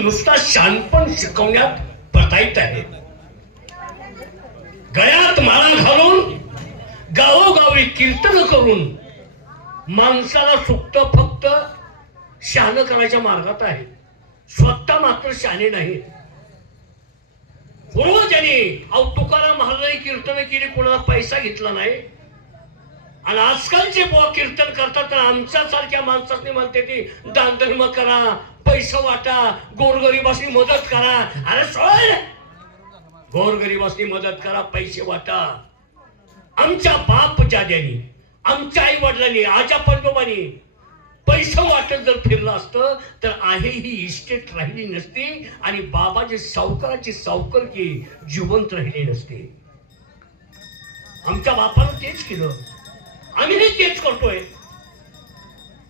माणसं नुसता शानपण शिकवण्यात प्रतायित आहे. गळ्यात माळा घालून गावोगावी कीर्तन करून माणसाला सुक्त फक्त शहाणं करायच्या मार्गात आहे. स्वतः मात्र शहाणे नाही. पूर्वजांनी अहो तुकाराम महाराजांनी कीर्तन केली, कोणाला पैसा घेतला नाही. आणि आजकालचे बुवा कीर्तन करतात तर आमच्यासारख्या माणसांनी म्हणते ती दान धर्म करा, पैसा वाटा, गोरगरिबांनी मदत करा. अरे सोय, गोरगरिबांनी मदत करा, पैसे वाटा. आमच्या बाप जाद्यांनी, आमच्या आई वडिलांनी, आजा पंजोबांनी पैसा वाटत जर फिरलं असतं तर आहे ही इस्टेट राहिली नसती आणि बाबाची सावकाराची सावकारकी जिवंत राहिली नसते. आमच्या बापानं तेच केलं, आम्ही तेच करतोय.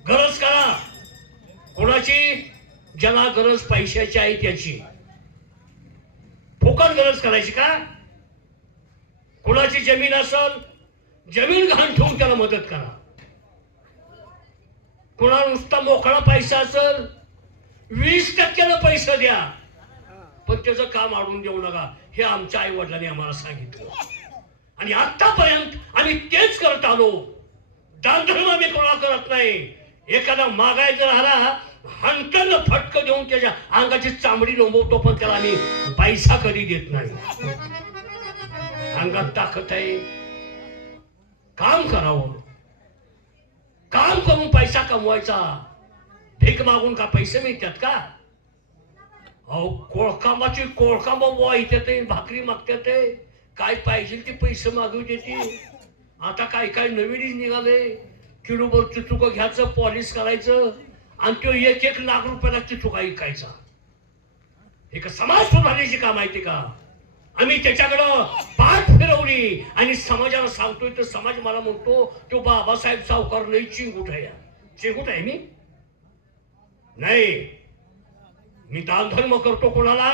गरज करा कोणाची, ज्याला गरज पैशाची आहे त्याची. फुकट गरज करायची का? कोणाची जमीन असेल, जमीन गहाण ठेवून त्याला मदत करा. कोणाला नुसता मोकळा पैसा असेल 20% पैसा द्या, पण त्याचं काम अडवून देऊ नका. हे आमच्या आई वडिलांनी आम्हाला सांगितलं आणि आतापर्यंत आम्ही तेच करत आलो. दानधर्म आम्ही कोणाला करत नाही. एखादा मागाय जर आला हंटरला फटकं देऊन त्याच्या अंगाची चामडी लोंबवतो, पण त्याला आम्ही पैसा कधी देत नाही. अंगात ताकद आहे, काम करावं. काम करून पैसा कमवायचा. भीक मागून का पैसे मिळतात का? अहो कोळकामाची कोळकामा बुवा इथे भाकरी मागतात, काय पाहिजे ते पैसे मागू देते. आता काय काय नवीनच निघाले. किलोभर चिचुका घ्यायचं, पॉलिश करायचं आणि तो 1-1 लाख रुपयाला चिचुका विकायचा. हे का समाज सुधारण्याची काम आहे का? आम्ही त्याच्याकडं पाठ फिरवली आणि समाजाला सांगतोय तर समाज मला म्हणतो तो बाबासाहेब सावकार लई चिंगूट आहे. चिंगूट आहे मी नाही. मी दानधर्म करतो. कोणाला,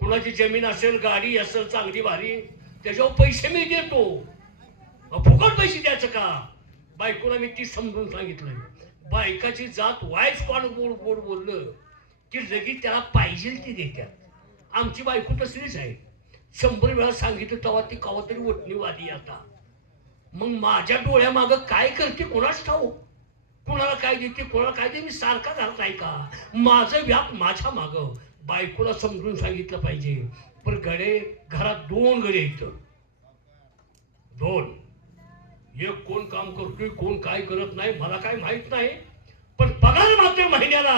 कोणाची जमीन असेल, गाडी असेल चांगली भारी, त्याच्यावर पैसे मी देतो. फुकट पैसे द्यायचं का? बायकोला मी ती समजून सांगितलंय. बायकाची जात वाईच कोण गोड गोड बोललं की लगेच त्याला पाहिजे ती देतात. आमची बायको तसलीच आहे. 100 वेळा सांगितलं तेव्हा ती कवा तरी वटणीवादी. आता मग माझ्या डोळ्यामागं काय करते कोणाच ठाऊ, कोणाला काय देते कोणाला काय देते. मी सारखा घरात आहे का? माझं व्याप माझ्या मागं. बायकोला समजून सांगितलं पाहिजे. पण गडे घरात 2 गडे आहेत. 2, एक कोण काम करतोय, कोण काय करत नाही मला काय माहित नाही. पण पगार मात्र महिन्याला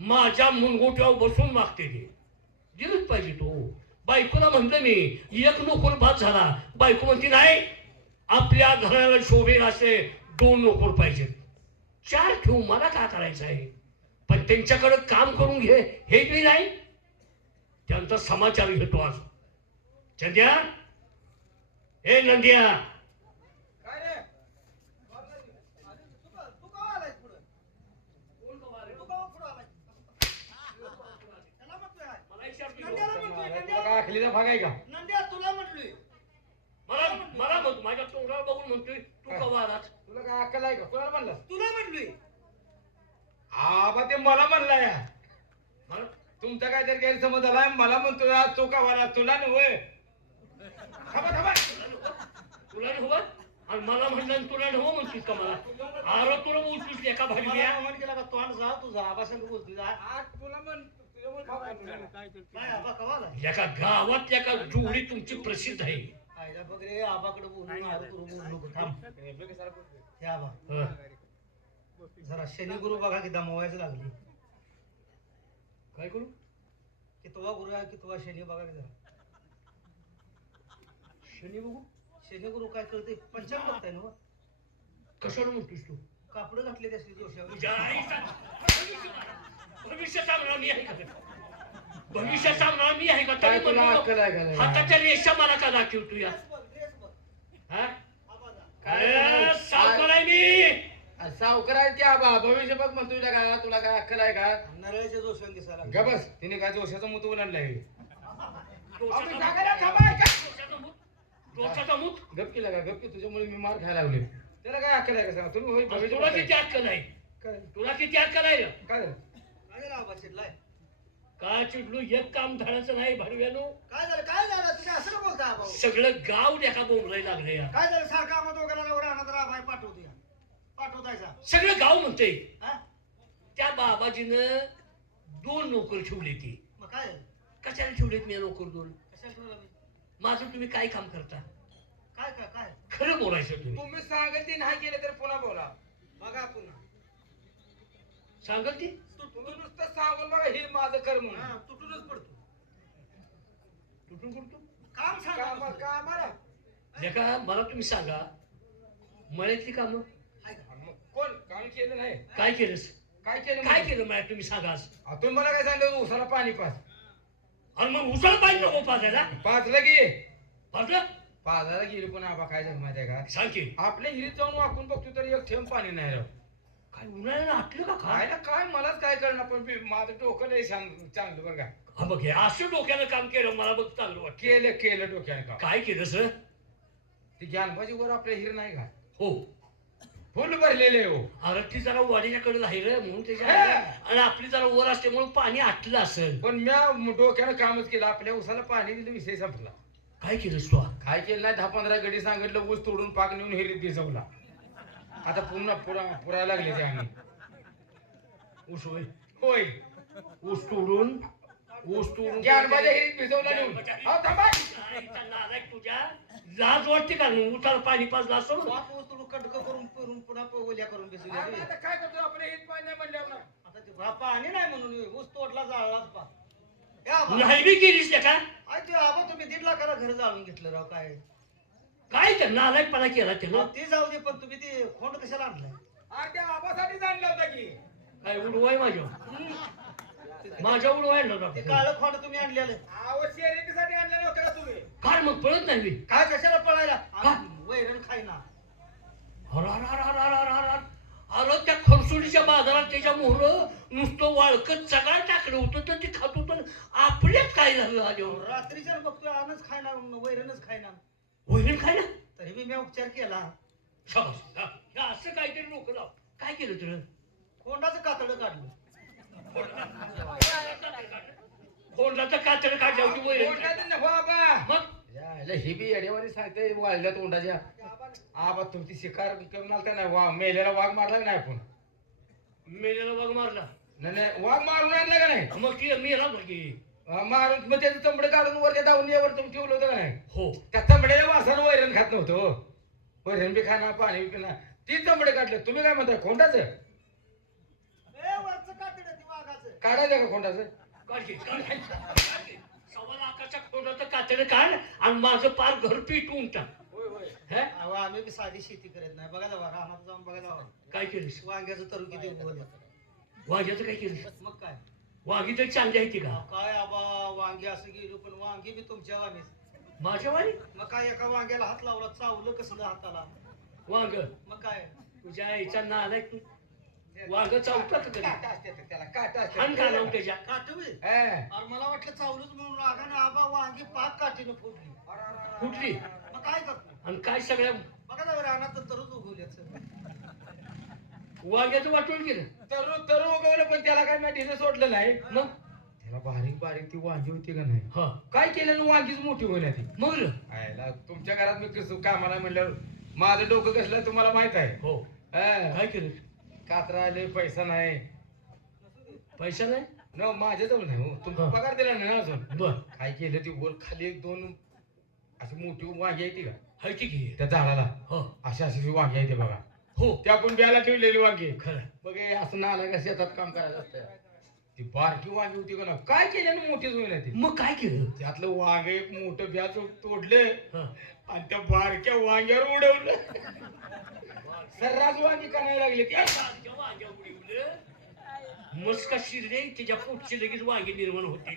माझ्या मुनगोट्यावर बसून मागते ते. दिलंच पाहिजे तो. बायकोला म्हणलं मी 1 नोकर भात झाला. बायको म्हणते नाही, आपल्या घराला शोभेल असे 2 नोकर पाहिजेत. 4 ठेवू, मला काय करायचं आहे. पण त्यांच्याकडे काम करून घे हे बी नाही. त्यांचा समाचार घेतो आज. चंद्या, हे नंद्या, भागाय का? नंद्या तुला म्हटलोय. मला म्हणतो माझ्या तोंडावर बघून म्हणतोय तू कवा आलास? तुला काय अक्कल आहे का? कोणाला म्हणलं? तुला म्हटलोय. आबा ते मला म्हणलाय. मला तुमचा काहीतरी गैरसमज झालाय. मला म्हणतोय आज तो का वाला तुला नव्हे. थांबा थांबा. तुला नव्हं आणि मला म्हणलं तुला नव्हं म्हणतोस का मला? अरे तुला बोलतोस एका भारी मला म्हण केला का तोंड जा तुझा आबा संग बोलतोय. आज तुला म्हण काय आबा कवाला? एका गावात एका जोडी तुमची प्रसिद्ध आहे. आईला बघ रे, आबाकडे बोलून आलो करू बोलू नको. थांब हे आबा हं. जरा शनी गुरु बघा की दमवायचं लागली. काय करू? कितवा गुरु आहे कितवा शनी बघा की जरा. शनी बघू. शनी गुरु काय करते? पंचांग बघताय ना. कशाला म्हणतोस तू? कापड घातले त्यासली जोशावर. तुझ्या आईचा भविष्य सांगणार मी आहे का? भविष्य सांगणार मी आहे का? काय तरी तुला म्हणतो, अक्कल आहे का नाही? हाताच्या रेषा मला का दाखवतो या? हा? अरे, सावकार आहे मी. सावकार आहे की आबा? भविष्य बघ म्हणतोय का? तुला काय अक्कल आहे का? नरळ्याच्या जोशावर दिसायला ग बस. तिने काय जोशाचं मुतवून आणलंय. डोक्याचा मूत. गपकी लागा गपकी. तुझ्यामुळे मी मार खायला लागले. त्याला काय अक्कल आहे का सांग? तुम्ही तुला किती अक्कल आहे? काय तुला किती अक्कल आहे? काय काय आबा चिडलाय? काय चिडलो एक काम धडाचं नाही भरव्यानो काय झालं तुम्ही असं का बोलता भाऊ सगळं गाव एका बोंबलाय लागलं या काय झालं सारखं आम्हाला दोघांना एवढा अनाथ राबाय पाठवतायचा सगळं गाव म्हणते हा त्या बाबाजीनं 2 नोकर ठेवले ती मग काय कशाला ठेवलेत मी नोकर 2 कशाला ठेवलं मी माझं तुम्ही काय काम करता काय खरं बोलायचं तुम्ही तुम्ही सांगत ते नाही केलं तर पुन्हा बोला बघा पुन्हा सांगल ती तुम्ही नुसतं सांगून बघा हे माझं कर म्हणून हा, तुटूनच पडतो तुटून पडतो काम सांगा कामाला जे का मला तुम्ही सांगा मळ्यातली कामं मग कोण काम केलं नाही काय केलंस काय केलं काय केलं मळ्यात तुम्ही सांगा आज. तुम्ही मला काय सांगितलं उसाला पाणी पाच आणि मग उसाला पाणी नको पाजायला पाचला गे पाजलं पाजायला गेली पण आबा काय झालं माहिती आहे का सांग की आपल्या हिरीत जाऊन वाकून बघतो तर एक थेंब पाणी नाही राव काय उन्हाळ्याला आटलं का काय काय ना काय मलाच काय करणार पण माझं डोकं लय चांगलं बरं का हा बघ हे असं डोक्यानं काम केलं मला बघ चांगलं वाटतं केलं डोक्याने का काय केलं सर ती ज्ञानबाजी वर आपल्या हिर नाही का हो फुल भरलेले हो अरे ती जरा वाडीच्याकडे राहिलं म्हणून त्याच्या हा. आणि आपली जरा वर असते म्हणून पाणी आटलं असेल पण म्या डोक्यानं कामच केलं आपल्या उसाला पाणी दिलं विषय संपला काय केलंस तू काय केलं नाही 10-15 गडी सांगितलं ऊस तोडून पाक नेऊन हिरीत भिजवला आता पुन्हा पुरायला लागले ते आम्ही ऊस होय होय ऊस तोडून ज्ञानबाजी हिरीत भिजवला नेऊन हो, थांबा. तुझ्या लाज वाटते का उसाला पाणी पाजलं असं बाप वस्तू कडक करून पुन्हा ओल्या करून बेसले आता काय करतो आपल्या हिरीत पाणी नाही म्हणल्यावर ना. आता ते पाणी नाही म्हणून ऊस तोडला जाळलाच पा या आबा. नाही बी केलीस त्या का आई ते आबा तुम्ही 1.5 लाखाला घर जाळून घेतलं राव काय काय तर नालायकपणा केला त्यानं ते जाऊ दे पण तुम्ही ते खोंड कशाला आणलाय अरे त्या आबासाठी जाणलं होतं की काय उडवाय माझ्या उडवाय ते नव्हता काळं खोंड तुम्ही आणलेलं शर्यतीसाठी आणलं नव्हतं का तुम्ही काय मग पळत नाही मी काय कशाला पळायला हा? वैरण खायना अरे त्या खरसुडीच्या बाजारात त्याच्या मोहर नुसतं वाळकत सगळं टाकलं होतं तर ते खात होतं आपल्यात काय झालं आल्यावर रात्रीच्या बघतोय आणच खायना वैरणच खायना होईल काय ना तरी मी उपचार केला शाबास. हे असं काहीतरी लोक लाव काय केलं तुला खोंडाचं कातड काढलं कोंडाचं कातड काढल्या होती वैरण. तोंडात नको आबा. मग यायला ही बी येडेवानी सांगते वाळल्या तोंडाच्या आबा तुमची शिकार करून आलता नाही मेलेला वाघ मारला का नाही आपण मेलेला वाघ मारला नाही वाघ मारून आणला का नाही मग ती मेला मग की मारून मग त्याचं चमडं काढून वरच्या दावणीवर तुम्ही ठेवलं होतं का नाही हो त्या चमड्याच्या वासानं वैरण खात नव्हतं हो. वैरण बी खाना पाणी बी पिना ती चमडे काढलं तुम्ही काय म्हणता खोंडाचं वरचं कातड ते वाघाचं काढायचं का खोंडाचं काढ की, काढ. सव्वा लाखाच्या खोंडाचं कातड काढ आणि माझं पार घर पिटवून टाक हे? अहो, आम्ही बी साधी शेती करत नाही बघा जावा रानात जाऊन बघा जावा काय केलंस वांग्याचं तरू किती उगवलं. वाघ्याचं काय केलंस मग काय वाघी तरी चांगली आहे ती का काय आबा वांगी असं गेलो पण वांगी बी तुमच्या वाणीच माझ्या वाणी मग काय एका वांग्याला हात लावला चावलं कसलं हाताला वाघ मग काय तुझ्या आईचा नालाय तू वाघ चावतात का कधी काटा असते त्याला काटा हाण का लावून असते त्याच्या काटवी हे. अरे मला वाटलं चावलंच म्हणून रागाने आबा वांगी पाक काठीनं फुटली फुटली मग काय करतो आणि काय सगळ्या बघा जावा रानात तरूच उगवल्याचं वाघ्याचं वाटून केलं तरू उगवलं पण त्याला काय मी ढिलं सोडलं नाही मग त्याला बारीक बारीक ती वांगी होती का नाही हा काय केलं ना वांगीच मोठी होईल ती मग रे. आयला तुमच्या घरात मी कसं कामाला म्हणलं माझं डोकं कसलं तुम्हाला माहित आहे हो हा. काय केलं कात्रा आले पैसा नाही पैसा नाही न माझ्याजवळ नाही हो तुमचा हा. पगार दिला नाही ना अजून बर काय केलं ती वर खाली 1-2 अशी मोठी वांगी आहे ती का हाय ती की त्या झाडाला हो अशी वांगी आहे ते बघा हो ते आपण ब्याला ठेवलेली वांगी खरं बघ हे असं नाला का शेतात काम करायचं असतं ती बारकी वांगी होती का ना काय केल्यानं मोठीच होईना ती मग काय केलं त्यातलं वांग एक मोठं ब्याच तोडलं हा. आणि त्या बारक्या वांग्यावर उडवलं सर्रास वांगी करायला लागली ती सारख्या वाघ्या उडीवलं. मस्का शिरले त्याच्या पोटची लगेच वाघे निर्माण होते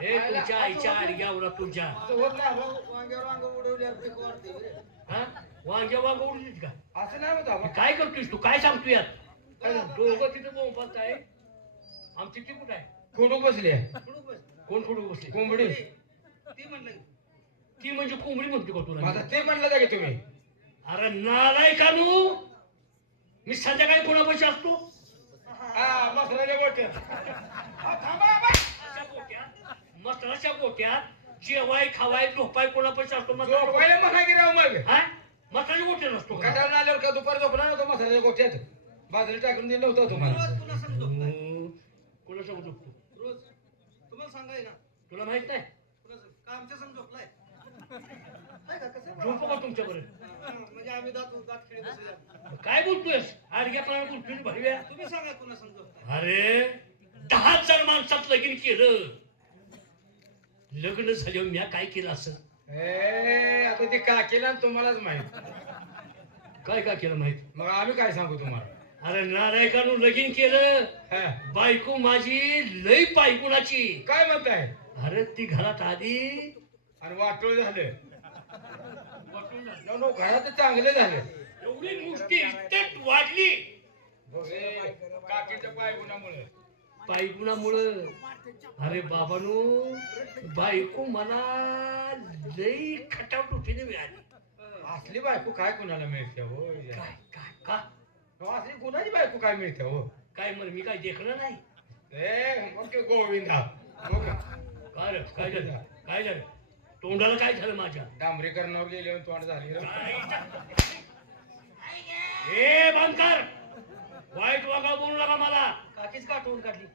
हे तुमच्या आईच्या आडग्यावरा तुझ्या असं होत नाही हो. वांग्यावर वांग उडवल्यावर पीक वाढते बरे. हा वाघ्या वाघ उडलीत का असं नाही होत आबा. काय करतोयस तू काय सांगतो यात दोघं तिथं बोंबात आहे आमची ती कुठं आहे खोडूक बसली पुढं बस. कोण कुठं बसली कोंबडी ती म्हणलं की, ती म्हणजे कोंबडी म्हणते का तुला माझा ते म्हणलं का की तुम्ही अरे नालाय का नू मी संध्याकाळी कोणापाशी असतो हा मसराच्या गोट्यात हा, थांबा आबा. मसराच्या गोट्यात जेवाय खावाय झोपाय कोणापाशी असतो झोपायला म्हणा की राव मग हा मसराच्या गोट्यात असतो का? कटाळून आल्यावर का दुपारी झोपला नव्हतं मसाल्याच्या गोठ्यात बाजरी टाकून दिलं होतं तुम्हाला रोज पुन्हा संग झोपताय कोणासोबत झोपतो रोज तुम्हाला सांगाय ना तुला माहित नाही पुन्हा का आमच्या संग झोपलाय नाही का कसं झोपू का तुमच्या म्हणजे आम्ही दात खेळी बसूया काय बोलतोयस आडग्यापणा बोलतोय भरव्या तुम्ही सांगा पुन्हा संग झोपताय अरे 10,000 माणसात लगीन केलं लग्न झाल्यावर म्या काय केलं असं आता ते का केलं आणि तुम्हालाच माहित काय का केलं माहित मग आम्ही काय सांगू तुम्हाला अरे नारायकानं लगीन केलं हा. बायको माझी लई पायकुणाची काय म्हणताय अरे ती घरात आली आणि वाटोळ झालं नो घरात चांगले झाले एवढी नुसती इस्टेट वाढली काकीच्या पायगुणामुळे पायगुणामुळं अरे बाबानो बायको मला लई खटावटुटीने मिळाली असली बायको काय कुणाला मिळते हो काय काय का हो, असली कुणाची बायको काय मिळते हो काय मग मी काय देखलं नाही ए मग ते गोविंदा हो का? काय रे? काय झालं काय झालं तोंडाला काय झालं माझ्या डांबरीकरणावर गेले तोंड झाली रे. ए बांधकर वाईट वागा बोलू नका मला काकीच का आठवण काढली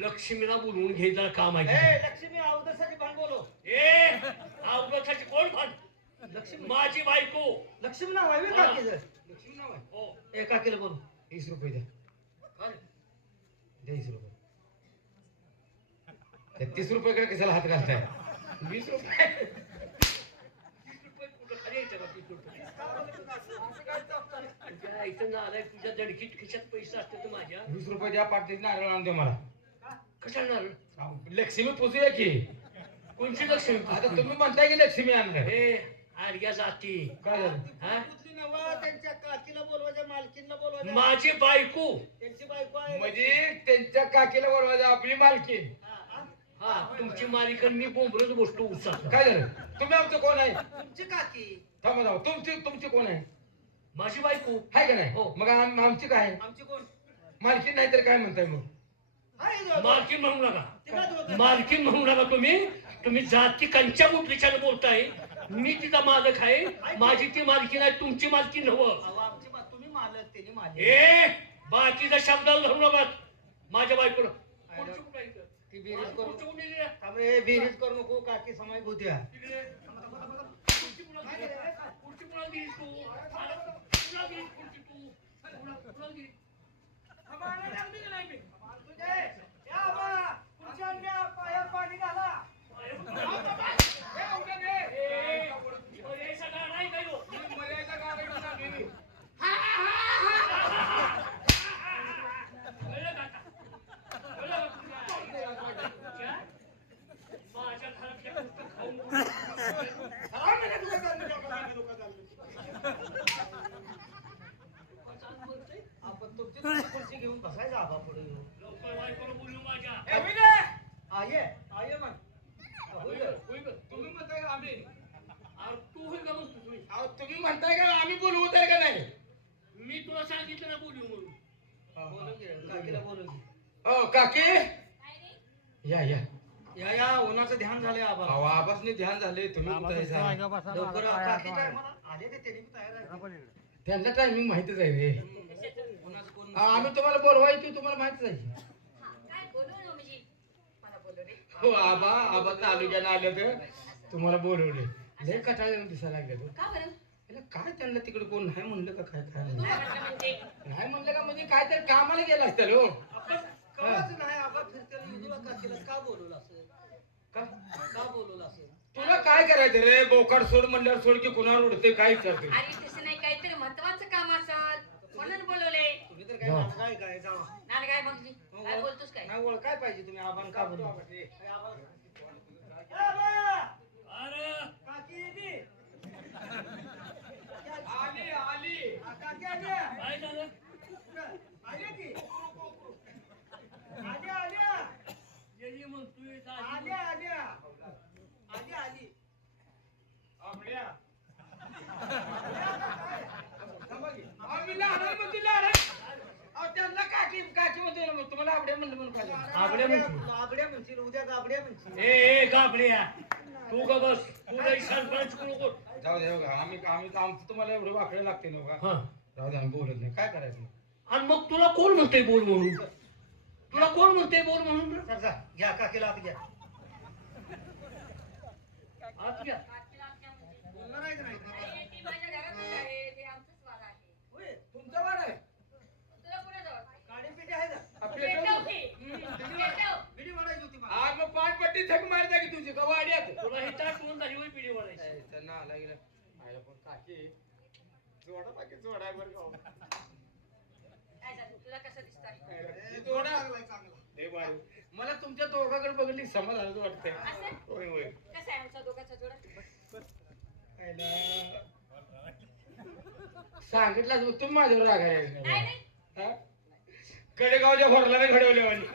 लक्ष्मीला बोलवून घ्यायचं काम आहे ए लक्ष्मी अवदसाची भान बोलो ए अवघाची कोण भान लक्ष्मी माझी बायको लक्ष्मी नाव आहे हा. काकीचं लक्ष्मी नाव आहे हो ए काकीला बोलू 20 रुपये द्या काय? द्या 20 रुपये 30 रुपये कडे कशाला हात घालताय 20 रुपये 30 रुपये कुठं खाली यायचं का 30 रुपये तुझ्या इथं ना आलाय तुझ्या दडकीत खिशात पैसे असते तर माझ्या 20 रुपये द्या पाठीत नारळ आणून दे मला कशाला लक्ष्मी पुसूया की कोणची लक्ष्मी आता तुम्ही म्हणताय की लक्ष्मी आणलं ए आडग्या जाती काय झालं हा? कुठली नवा त्यांच्या काकीला बोलवायच्या मालकीनला बोलवायच्या माझी बायको त्यांची बायको आहे म्हणजे त्यांच्या काकीला बोलवायचं आपली मालकी हा तुमची मालिकन मी बोंबरच गोष्ट उचलतो काय झालं तुम्ही आमचं कोण आहे तुमची काकी थांबा थांबा तुमची कोण आहे माझी बायको आहे का नाही हो. मग आमची काय आहे? आमची कोण मालकी नाही तर काय म्हणताय मग आहे जो- मालकीन म्हणू ती काय नका बोलताय? मालकीन म्हणू नका तुम्ही जाती कंच्या गुटलीच्याने बोलताय मी तिचा मालक आहे माझी ती मालकी नाही तुमची मालकी नव्ह अहो, आमची तुम्ही मालक त्यांनी मालक ए बाकीचा शब्दाला धरू नका माझ्या बायकोला खुर्ची कुठं आहे इथं? ती बेरीज करू खुर्ची कुठे आहे? थांबरे बेरीज करू नको काकी समाय होत्या तिकडे. खुर्ची कुणाला दिली? खुर्ची कुणाला दिली तू? कुणाला दिली खुर्ची तू? कुणाला दिली? पाणी घाला ए, मर्यादेचा गाणं आहे का ह्यो? कळलं का आता? कळलं का तुझ्या? माझ्या घरातल्या गोष्टी खाऊन आपण तुमची खुर्ची घेऊन बसायचं आबा पुढे लवकर बायकोला बोलू माझ्या. आये आये मग होय गं, होय गं. तुम्ही म्हणताय का आम्ही अरे तू होय का म्हणतो तुम्ही? अहो, तुम्ही म्हणताय का आम्ही बोलवू तर का नाही मी तुला सांगितलं ना बोलू म्हणून बोलू घे काकीला बोलू घे हो काकी या या या उन्हाचं ध्यान झालंय आबा अहो आबासने ध्यान झाले तुम्ही कुठं आहे सांगा? लवकर काकी काय म्हणा आले ते त्यांनी तयार आहे त्यांना टायमिंग माहितच आहे रे उन्हाचं कोण आम्ही तुम्हाला बोलवाय की तुम्हाला माहितच आहे काय बोलवलं म्हणजे मला बोलवले हो आबा तालुक्याला आलं तर तुम्हाला बोलवले लय कटाळ येऊन दिसायला लागले तो का बरं अरे काय त्यांना तिकडे कोण नाही म्हणलं का काय काय नाही? काय म्हटलं म्हणजे नाही म्हणलं का म्हणजे काय तर कामाला गेला असतं हो आपण कवाच नाही आबा फिरते तुला काकीला का बोलवलं असं का का बोलवलं असं तुला काय करायचं रे बोकाड सोड म्हणल्यावर सोड की कोणावर उडते काय विचारते अरे तसं नाही काहीतरी महत्वाचं काम असल म्हणून बोलवले तुम्ही तर काय जा. काय काय जावा नाल काय मग काय बोलतोस काय नाही ओळख काय पाहिजे तुम्ही आबान का बोलू अरे काकी येते. आली आली काकी आली. काय झालं आली की? आली, आली. गेली म्हणतोय आली, आली. आली, आली. आमल्या थांबा की. आम्ही लहान आहे, मग ती लहान आहे. अहो, त्यांना काकी काकी म्हणते ना मग तुम्हाला आवडे म्हणलं म्हणून काय झालं? आगड्या म्हणतो. आगड्या म्हणशील उद्या गाबड्या म्हणशील ए गाबड्या तू ग बस तू लई शानपणा शिकू नको. जाऊ दे हो का आम्ही आमचं तुम्हाला एवढं वाकडे लागते ना हो का हा जाऊ दे आम्ही बोलत नाही काय करायचं मग? आणि मग तुला कोण म्हणतंय बोल म्हणून तुला कोण म्हणतंय बोल म्हणून रे? चल जा घ्या काकीला आत घ्या आत घ्या. बोलणार आहे का नाही अरे, ती माझ्या घरातच आहे, ते आमचंच वाद आहे. होय तुमचं वाढ आहे तुला कुठे जाऊ? गाडी पेटी आहे का आपल्या पेटव इकडं- की. पेटी पेटव. बिडी मारायची होती मला आज मग पानपट्टी थक मारता की तुझी का वाड्यात तुला ही टाक म्हणून झाली होय पिढी वाढायची. त्यांना आला गेला आयला पण काकी जोडा बाकी जोडा आहे बरं का हो. काय झालं? तुला कसं दिसतंय? हे जोडा चांगला आहे, चांगला लय भारी. मला तुमच्या दोघांकडे बघितली समाधान वाटतंय असं? होय होय कसं आहे आमचा दोघांचा जोडा? आयला. सांगितलं तुम्ही माझ्यावर राग आहे नाही, नाही. हा? कडेगावच्या भरला घडवले वाली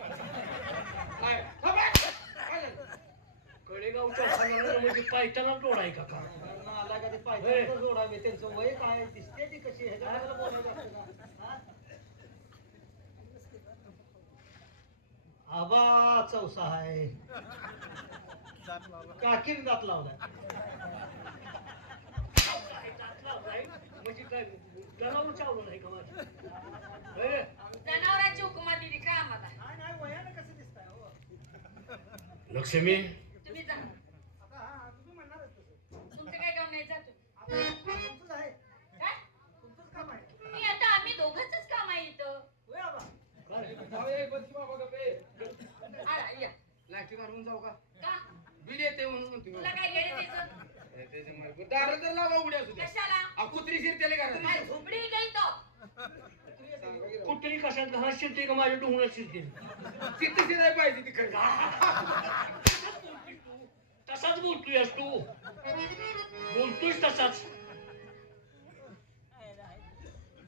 कडेगावच्या भागाला म्हणजे पायताना तोड आहे का का त्यांना आला का ते पाहिजे जोडावे त्यांचं वय काय दिसते ती कशी ह्याच्याबद्दल बोलायचं असतं का हा? आबा चौसा आहे काकीन दात लावलाय म्हणजे काय जनावर चावलं नाही का माझं होय? जनावरांची हुकुमात दिली का आम्हाला? नाही नाही वयानं कसं दिसताय हो लक्ष्मी तुम्ही जा. आता हा तुम्ही म्हणणारच तसं तुमचं काय काम नाही, जा तुम्ही. आता तुमचंच आहे काय? तुमचंच काम आहे मी आता आम्ही दोघंच काम आहे इथं. होय आबा काय? जाऊ दे, बस की बाबा गप्पे. आला, या. लाठी मारून जाऊ का का? बिल येते म्हणून म्हणते तुला काय घेणे त्याचं? त्याच्यामुळे दार तर लावा उड्या सुद्धा कशाला? कुत्री शिरतेले काय घरात झोपडी गई तो? कुठतरी कशात घास शिरते का माझ्या डोंगरात शिरते तिथे शिराय पाहिजे ती खरं तसाच बोलतोयस तू बोलतोयस तसाच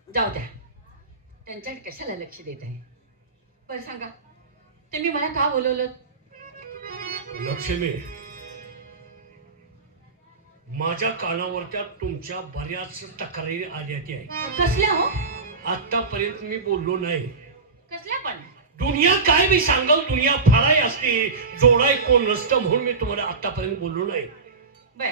जाऊ द्या, त्यांच्याकडे कशाला लक्ष देत आहे? बरं सांगा, तुम्ही मला का बोलवलं? लक्ष्मी माझ्या कानावरच्या तुमच्या बऱ्याच तक्रारी आल्या आहे कसल्या हो? आतापर्यंत मी बोललो नाही. कसल्या पण? दुनिया काय मी सांगल दुनिया फराय असते जोडाय कोण नसतं म्हणून मी तुम्हाला आतापर्यंत बोललो नाही. बर,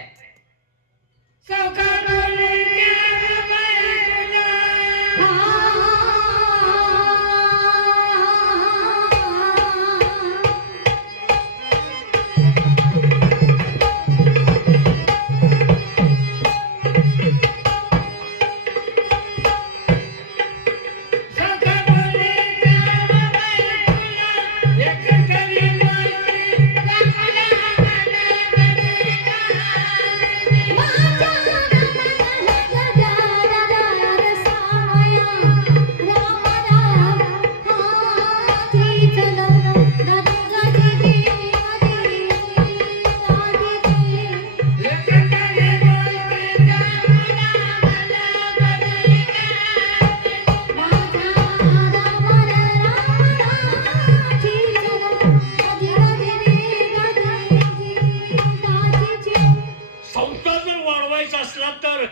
संसार जर वाढवायचा असला तर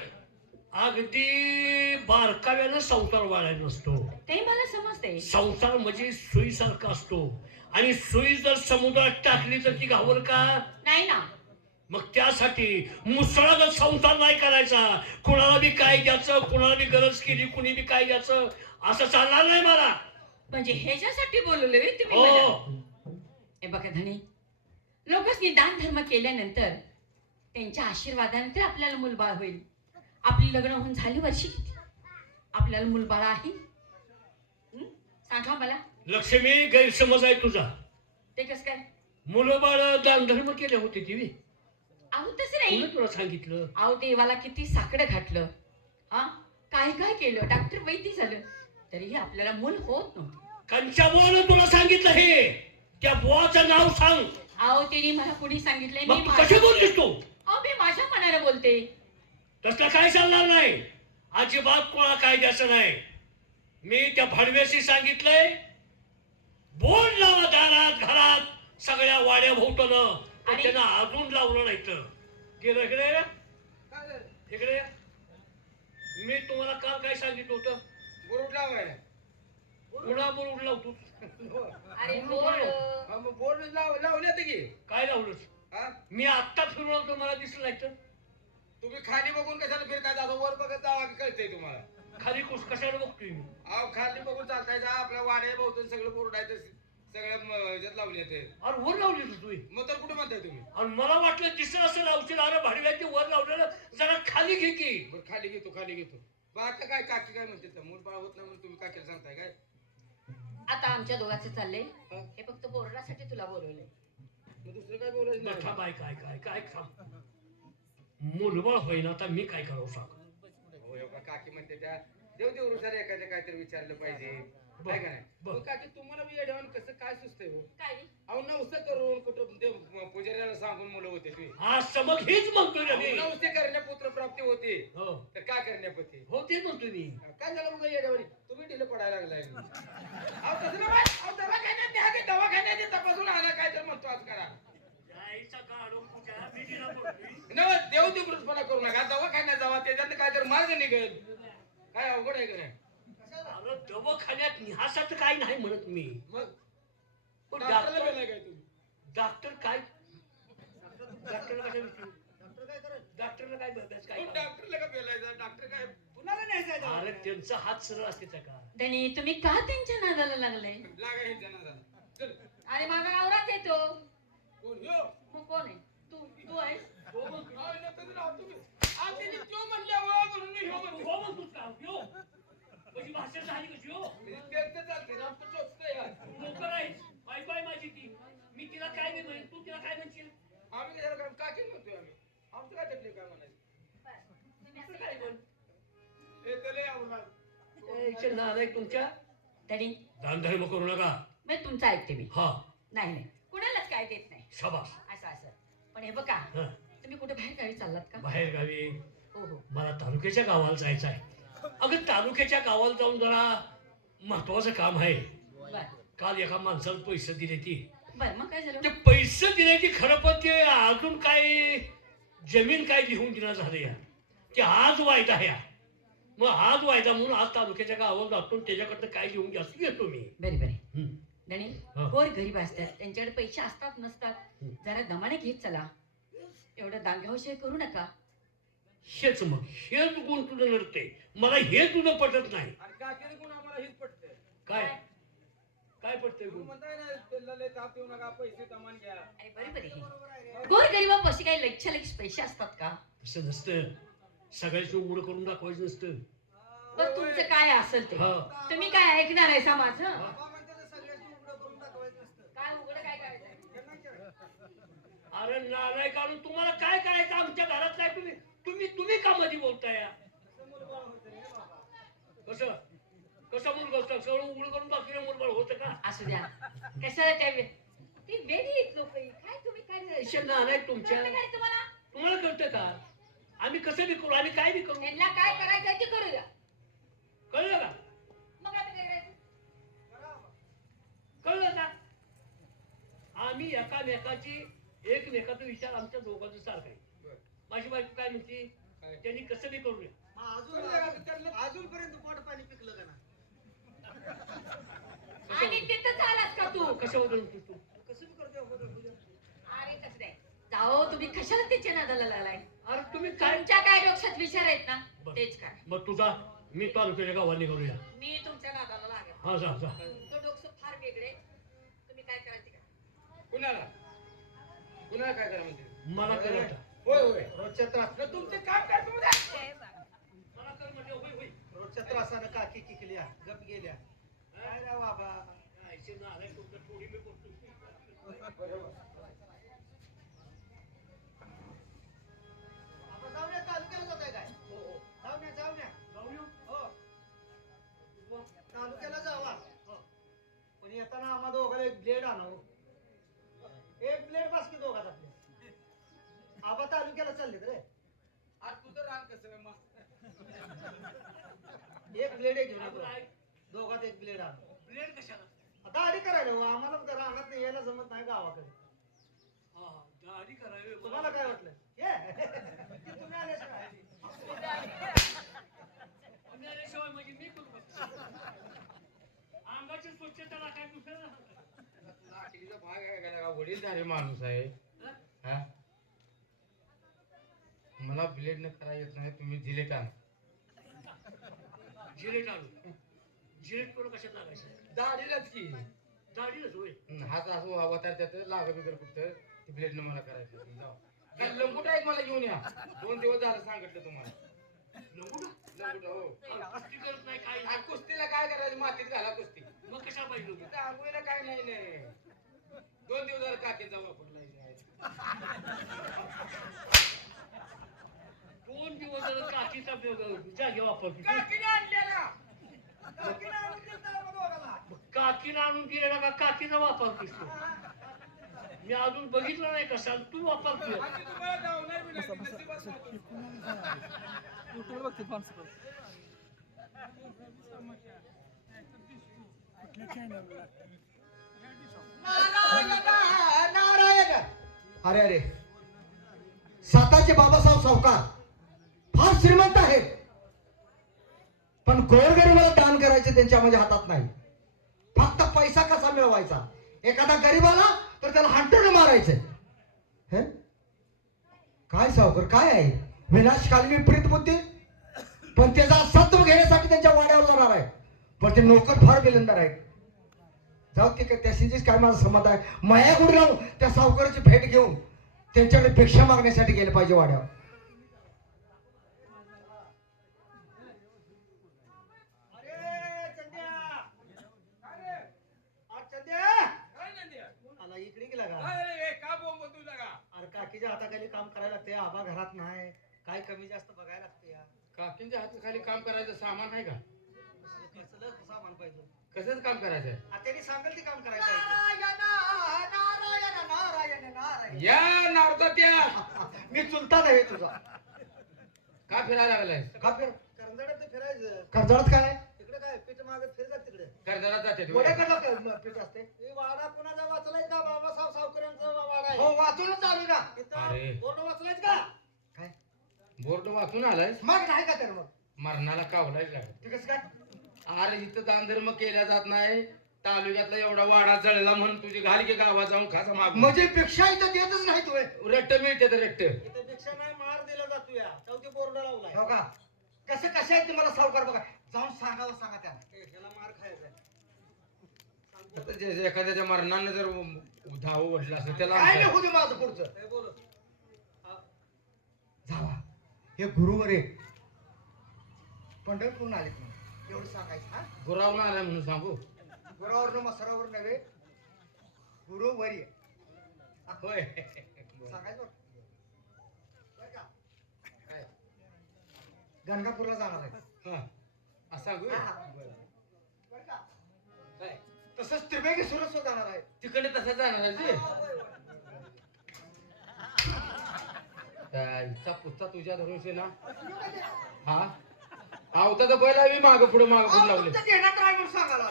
अगदी बारकाव्यानं संसार वाढायचा नसतो. ते मला समजते. संसार म्हणजे सुईसारखा असतो आणि सुई जर समुद्रात टाकली तर ती घावर का? नाही ना. मग त्यासाठी मुसळागत संसार नाही करायचा. कुणाला बी काय द्यायचं, कुणाला बी गरज केली कुणी बी काय द्यायचं असं चालणार नाही मला. म्हणजे ह्याच्यासाठी बोलवले तुम्ही मला? हो हे बघा धनी, लोकांनी दान धर्म केल्यानंतर त्यांच्या आशीर्वादानंतर आपल्याला मुलबाळ होईल. आपली लग्न होऊन झाली वर्षी किती? आपल्याला मुलबाळ आहे? सांगा मला. लक्ष्मी गैरसमज आहे तुझा. ते कस काय? मुलं बाळ दान धर्म केले होते ती अहो तसं नाही. तुला सांगितलं. अहो देवाला किती साकडं घातलं, हा काय काय केलं, डॉक्टर वैद्य झालं, तरीही आपल्याला मूल होत नव्हतं. कंच्या बुवानं तुला सांगितलं हे? त्या बुवाचं नाव सांग. अहो तिने मला कुणी सांगितलंय? मग तू कशी बोललीस तू? अहो मी माझ्या मनाने बोलते. तसलं काय चालणार नाही. अजिबात कोणा काय द्यायचं नाही. मी त्या भडव्याशी सांगितलंय बोर्ड लावा दारात घरात सगळ्या वाड्या भोवतनं. आणि- त्यांना अजून लावलं नाही तर गेलं इकडे काय झालं? इकडे. मी तुम्हाला काल काय सांगितलं होतं? बोर्ड लावायला उडा बोल लावतो अरे बोर्ड हा, मग बोर्ड लावले ते की काय लावलंस हा मी आत्ता फिरवलं होतं मला दिसलं नाही तर तुम्ही खाली बघून कशाला फिरताय दादा वर बघत जावा की कळतंय तुम्हाला खाली कशाला बघतोय मी अहो खाली बघून चालताय जा आपल्या वाड्या भोवतून सगळं बोर्ड आहे ते सगळ्या ह्याच्यात लावले ते अरे वर लावली तू तुम्ही मग तर कुठे म्हणताय तुम्ही आणि मला वाटलं दिसलं असं लावशील अरे भाडीला वर लावलेलं जरा खाली घे की बरं खाली घेतो बाकी काय काकी काय म्हणते तर मूल बाळ होत नाही म्हणून तुम्ही काकीला सांगताय काय आता आमच्या दोघांचं चाललंय हा? हे फक्त बोर्डासाठी तुला बोलवलंय मग दुसरं काय बोलायचं बरं, नाही थांब, काय काय काय काय थांब मुलबळ होईना आता मी काय करावं सांग हो एवढा काकी म्हणते त्या देव देवरुषाला एखाद्या काहीतरी विचारलं पाहिजे बरं, काय का नाही बरं. मग काकी तुम्हाला मी येड्यावर कसं काय सुचतंय हो काय अहो नवसं करून कुठं देव पुजाऱ्याला सांगून मुलं होते तुम्ही हा समज हेच म्हणतोय ना मी नवसे करण्या पुत्र प्राप्ती होते हो तर काय करण्यापती हो तेच म्हणतोय मी काय झालं मग येड्यावर तुम्ही ढिलं पडायला लागलाय अहो तसं नाही अहो दवाखान्यात न्या की दवाखान्यात तपासून आणा काय तर म्हणतो आज करा जायचा गाडो कुठे बिडीला पडतोय नव देव दिवृतपणा करू नका दवाखान्यात जावा त्याच्यात काय तर मार्ग निघेल काय अवघड आहे का नाही अरे दवाखान्यात न्यासाचं काय नाही म्हणत मी मग पण डॉक्टरला गेलाय काय तुम्ही डॉक्टर काय डॉक्टरला काय विचारू? डॉक्टरला काय बघायचं काय मग डॉक्टरला का बेलायचा डॉक्टर काय कुणाला न्यायचं आहे अरे त्यांचा हात सरळ असते त्या का धनी तुम्ही का त्यांच्या नादाला लागलाय लागा हे जनाला चल अरे माझा नवराच येतो कोण ह्यो मग कोण आहे तू आहेस हो मग अहो, नका राव तुम्ही आज त्यांनी त्यो म्हणल्यावर म्हणून मी ह्यो म्हणतो हो मग तूच का यो कशी भाषा झाली कशी हो त्यांचं चालतंय ना आमचं चोचतंय आज. नोकर आहेस बायको आहे माझी ती मी तिला काय नाही म्हणेन तू तिला काय म्हणशील आम्ही कशाला काय काकी म्हणतोय आम्ही आमचं काय तकलीफ काय म्हणायचं तू काय म्हण हे तर लय आवडणार यायचे नालाय तुमच्या धनी दानधर्म करू नका मी तुमचं ऐकते मी हा नाही नाही कुणालाच काय देत नाही शाबास असं पण हे बघा हा तुम्ही कुठे बाहेर गावी चाललात का बाहेर गावी हो हो मला तालुक्याच्या गावाला जायचं आहे अगं तालुक्याच्या गावाला जाऊन जरा महत्वाचं काम आहे बर काल एका माणसाला पैसे दिले ती बर मग काय झालं ते पैसे दिले ती खरं पण ते अजून काय जमीन काय लिहून दिलं झालं या ते आज वायदा ह्या मग आज वायदा म्हणून आज तालुक्याच्या गावाला जातो आणि त्याच्याकडनं काय लिहून जास्त घेतो मी बरे बरे हम्म. धनी हा. गोर गरीब असतात त्यांच्याकडे पैसे असतात नसतात हम्म. जरा दमाने घेत चला एवढं दांगावशय करू नका हेच मग हेच गुण तुझं नडते मला हे तुझं पटत नाही आणि काकीने कोण आम्हाला हीच पटतंय काय काय पटतंय तुम्ही गुण म्हणताय ना त्याला लय ताप देऊ नका पैसे तमान घ्या अरे बरे बरे गोर गरीबापाशी काही लक्षात लगेच पैसे असतात का तसं नसतं सगळ्याचं उघड करून दाखवायचं नसतं बरं तुमचं काय असेल ते हा तुम्ही काय ऐकणार आहे माझं बाबा म्हणते ना, सगळ्याची उघडं करून दाखवायचं नसतं. काय उघड काय करायचं त्यांना विचारा. अरे नालाय काढून तुम्हाला काय करायचं आमच्या घरात काय तुम्ही तुम्ही तुम्ही का मध्ये बोलताय असं मुलबाळ होतं रे बाबा. कसं कसं मुलगा होतं सगळं उघड करून दाखवलं मुलबाळ होतं का असू द्या कशाला त्या ती वेडी आहेत लोक काय तुम्ही काय पैसे नालाय तुमच्या कळतं का रे तुम्हाला तुम्हाला कळतं का आम्ही कसं बी करू आम्ही काय बी करू त्यांना काय करायचं ते करू द्या कळलं का मग आता काय करायचं कळलं का आम्ही एकामेकाची एकमेकाचा विचार आमच्या दोघांचा सारखा आहे बरं. माझी बायको काय म्हणते काय? त्यांनी कसं बी करू नये मग अजूनपर्यंत पोट पाणी पिकलं का ना आणि तिथं आलास का तू कशाबद्दल म्हणतो तू कसं बी करतो हो, हो, हो. अरे कसं नाही जाओ तुम्ही कशाला त्याच्या नादाला लागलाय अरे तुम्ही काय तुमच्या काय डोक्यात विचार आहेत ना बरं. तेच काय मग तुझा मी तालुक्याच्या गावाला निघालूया मी तुमच्या नादाला लागेल हा जा जा तुमचं डोकं फार वेगळे तुम्ही काय करायचे का कुणाला कुणाला काय करा म्हणते मला कळत होय होय रोजच्या त्रास न तुमचे काम काय तुम्ही मला कर म्हणजे होय होय रोजच्या त्रासानं काकी किकल्या गप गेल्या काय रे बाबा ऐसे नालाय तुमचं थोडी मी बोलतो आपण जाऊया तालुक्याला जात आहे काय जाऊया जाऊ येऊ हो तालुक्याला जावा पण येताना आम्हा दोघाला एक ब्लेड आणू एक ब्लेड बास की दोघात आपल्या आबा तालुक्याला चालले रे आज तुझं रान कसं आहे मग एक ब्लेड एक घेऊन येतो काय दोघात एक ब्लेड आणू ब्लेड कशाला आता आधी करायला हो, आम्हाला तर रानात नाही यायला जमत नाही गावाकडे हा दाढी करावी तुम्हाला काय वाटलं की तुम्ही आल्याशिवाय आम्ही आल्याशिवाय म्हणजे मी करू काय दुसरं लाकडीचा भाग आहे का लगा? वडीलधारी माणूस आहे हा? मला ब्लेड न करा येत नाही, तुम्ही जिलेट आणा. जिलेट आणू. जिलेट कोण कशात लागायचं? दाढीलाच की. दाढीलाच होय. हाच असं अवतार त्यात लागत वगैरे कुठं ते ब्लेड न मला करायचं. जाऊ काय लंगूट आहे मला घेऊन या. 2 दिवस झालं सांगितलं तुम्हाला. लंगोटा? लंगूट हो. कुस्ती करत नाही काही आ, कुस्तीला काय करायचं, मातीत घाला कुस्ती. मग कशा पाहिजे होती? इथं आंघोळीला काय नाही नाही. 2 दिवस झालं काकीचा वापरला. 2 दिवस झालं काकीचा जागे वापरतो. काकीने आणलेला. काकीनं आणून दिलेला का काकीचा वापरतोस तू? मी अजून बघितलं नाही कसा तू वापरतोय. आणि तुम्हाला जाऊणार बी नाही. नशिबात वापरतो. युट्यूब बघते माणसं नारायण नारायण. अरे अरे, साताचे बाबासाहेब सावकार फार श्रीमंत आहेत, पण गोरगरिबाला दान करायचे त्यांच्या म्हणजे हातात नाही. फक्त पैसा कसा मिळवायचा. एखादा गरीबाला तर त्याला हांटून मारायचंय. हे काय सावकार काय आहे? विनाशकालीन विपरीत बुद्धी. पण त्याचा सत्व घेण्यासाठी त्यांच्या वाड्यावर जाणार आहे. पण ते नोकर फार बिलंदार आहेत. जाऊ ते त्याशीच काय माझं समज आहे. माया गुड लावून त्या सावकाराची भेट घेऊन त्यांच्याकडे भिक्षा मागण्यासाठी गेले पाहिजे वाड्यावर. इकडे गेला का? अरे, का बोंब तू लगा? अरे काकीच्या हाताखाली काम करायला लागते. आबा घरात नाही, काय कमी जास्त बघायला लागते. या काकींच्या हाताखाली काम करायचं सामान आहे का? कसलं सामान पाहिजे? कसंच काम करायचं? त्यांनी सांगेल ते काम करायचं. नारायण नारायण नारायण नारायण. या नारदा त्या मी चुलता नाही तुझा. का फिरायला लागलाय? का फिर कर्जडात फिरायचं. कर्जडात काय तिकडे काय पीठ मागत फिरतात तिकडे. कर्जदारात जाते ते. वड्याकडला पीठ असते. हे वाडा कुणाचा वाचलाय का? बाबासाहेब सावकरांचा वाडा आहे. हो वाचूनच आलो ना. अरे. तिथं बोर्ड वाचलायच का? काय बोर्ड वाचून आलाय? मग नाही का तर मग मरणाला कावलाय लागत. ते कसं काय? अरे इथं दान धर्म केला जात नाही. तालुक्यातला एवढा वाडा जळला म्हणून तुझी घाल की गावात जाऊन खासा माग. म्हणजे भिक्षा इथं देतच नाही तू. रट्ट मिळते तर रट्ट. इथं भिक्षा नाही, मार दिला जातो. या चौथी बोर्ड लावलाय. हो का? कसं कसं आहे ते मला सावकार बघा. जाऊन सांगावं सांगा त्याला मार खायचा. आता जे एखाद्याच्या मरणानं जर धाव उघडला असं त्याला काय नाही होते माझं पुढचं. बोल जावा हे गुरुवर आहे. पंढरपूरून आले तुम्ही एवढं सांगायचं. हा गुरावून आलाय म्हणून सांगू. गुरावर मसरावर नव्हे, गुरुवर आहे. होय. सांगायचं बरं का? काय गंगापूरला जाणार आहे. हा असं सांगू. बरं का? काय तसंच त्रिवेणी सुरत जाणार आहे. तिकडे तसं जाणार आहे ते. इच्छा पुस्ता तुझ्या धरून ना. हा आवता तर बैल आम्ही माग पुढे लावले.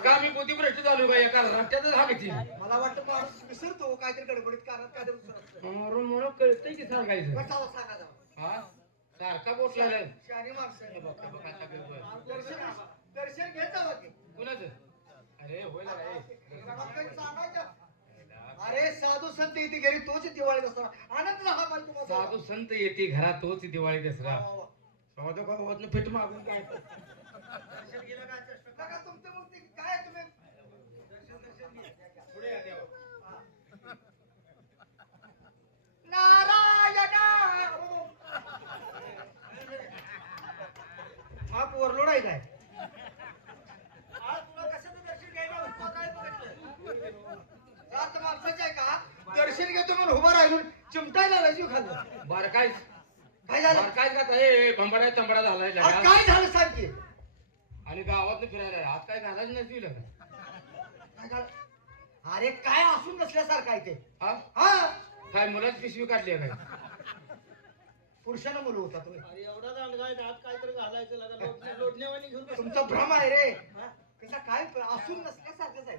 का मी कोणती भ्रष्ट चालू का एका रस्त्यातच हाकायची. मला वाटतं माणूस विसरतो काहीतरी गडबडीत कारण काहीतरी म्हणून कळतंय की सांगायचं. सांगा जावा. हा सारखा बोटला शहाणी माणसं आहे. कुणाचं? दर्शन घेत जावा की. अरे होय ना रे. सांगायचं. अरे साधू संत येते घरी तोच दिवाळी दसरा आनंद राहा मला तुम्हाला. साधू संत येते घरात तोच दिवाळी दसरा. साधू गावात फिट मागून काय दर्शन गेलं काय चेष्टा नका तुमचं मग ते काय तुम्ही दर्शन घ्या. पुढे या देवा. नारायण हा पोरलोड आहे काय? आज तुला कशाचं दर्शन घ्यायला होतं काय बघितलं? जात माणसाचं आहे का? दर्शन घेतो म्हणून उभा राहिलो चिमटायला राहायची खाल्लं. बार काय काय झालं? काय का भंबाडा तंबाडा झालाय आज काय झालं सांग की. आणि गावात फिरायला आज काय घालायचं नसतील काय झालं? अरे काय असून नसल्यासारखं आहे ते. हा हा काय मुलाची पिशवी काढली आहे काय? पुरुषानं मुलं होता तुम्ही. अरे एवढा दांडगाय आत काहीतरी घालायचं लागा लोटण्यावानी घेऊन तुमचा भ्रम आहे रे. कसा काय असून नसल्यासारखंच आहे.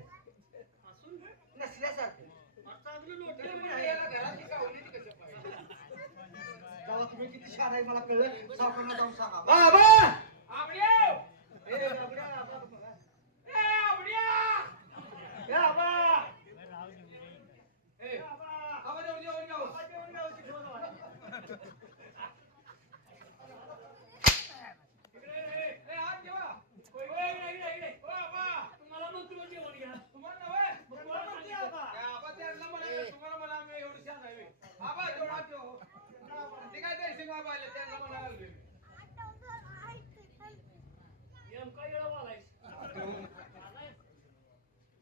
असून नसल्यासारखं चांगलं लोटण्यावानी जेव्हा तुम्ही किती छान आहे मला कळलं. सावकारांना जाऊन सांगा. बाबा ए, बाबड्या, बाबा. ए,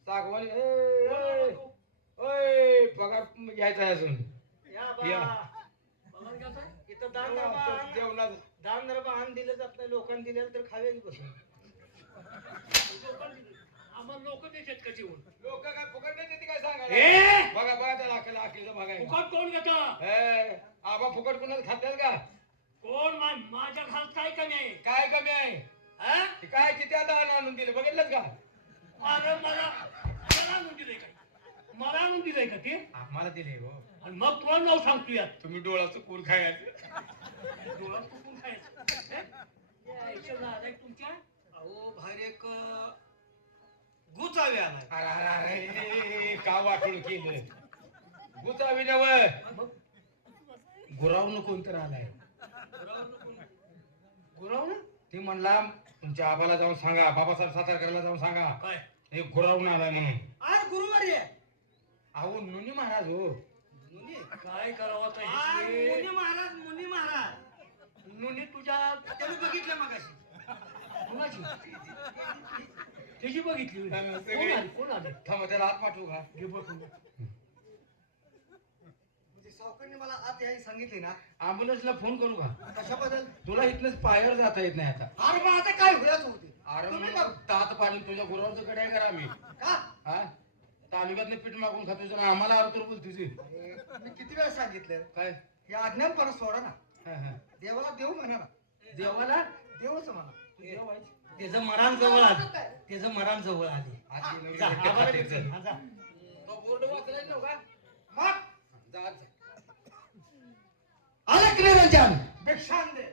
सागवानी ओय पगार घ्यायचा आहे अजून या या. बा इथं दान धर्म जेवणाचं दान धर्म आण दिलं जात नाही लोकांनी दिलेलं तर खावे बसून आम्हाला लोक देतात का जेवण लोक काय फुकट नाही देते काय ए! सांगा बघा बघा त्या लाखेचा भाग आहे फुकट कोण घेत आबा फुकट कुणाला खात्यात का कोण माझ्या घरात काय कमी आहे काय कमी आहे हा? ते काय किती आता आणून दिले बघितलंच का अरे मला आणून दिलंय का मला आणून दिलंय का ते मला दिले हो आणि मग तुला नाव सांगतो यात तुम्ही डोळाचं कूर खायचं डोळ्यात चुकून खायचं हे? यायचं नादायक तुमच्या अहो बाहेर एक गुचावे आलाय अरे अरे अरे का वाटून केलं गुचावी नव गुरावून कोणतर आलाय गुराव ना ते म्हणला तुमच्या आबाला जाऊन सांगा बाबासाहेब सातारकरला जाऊन सांगा काय हे गुरावून आलाय म्हणून आज गुरुवारी आहे अहो नुनी महाराज हो मुनी काय करावं आता आज हे? मुनी महाराज नुनी तुझ्या त्याने बघितलं मगाशी कुणाची त्याची बघितली होय. कोण आली कोण आली थांबा त्याला हात पाठवू का घे बघून. म्हणजे सावकारने मला आत यायला सांगितले ना ॲम्ब्युलन्सला फोन करू का कशाबद्दल तुला इथनंच पायावर जाता येत नाही आता अरे मग आता काय होयाच होते अरे तुम्ही मग तात पाणी तुझ्या गुरावरचं कडे आहे करा मी का हा तालुक्यातनं पीठ मागून खातो जरा आम्हाला अर्थ बोल तुझी अरे, मी किती वेळा सांगितलं काय या अज्ञानपणा सोडा ना हा, हा. देवाला देव म्हणा ना देवाला देवच म्हणा तू देव आहेस? त्याचं मरण जवळ आले त्याचं मरण जवळ आले आज ये नवीन जा, भेटते आभार खाते व्यक्त. चल. हा, जा. तो बोर्ड वाचलाय ना का मग जा, जा. आलं की निरंजन भिक्षान दे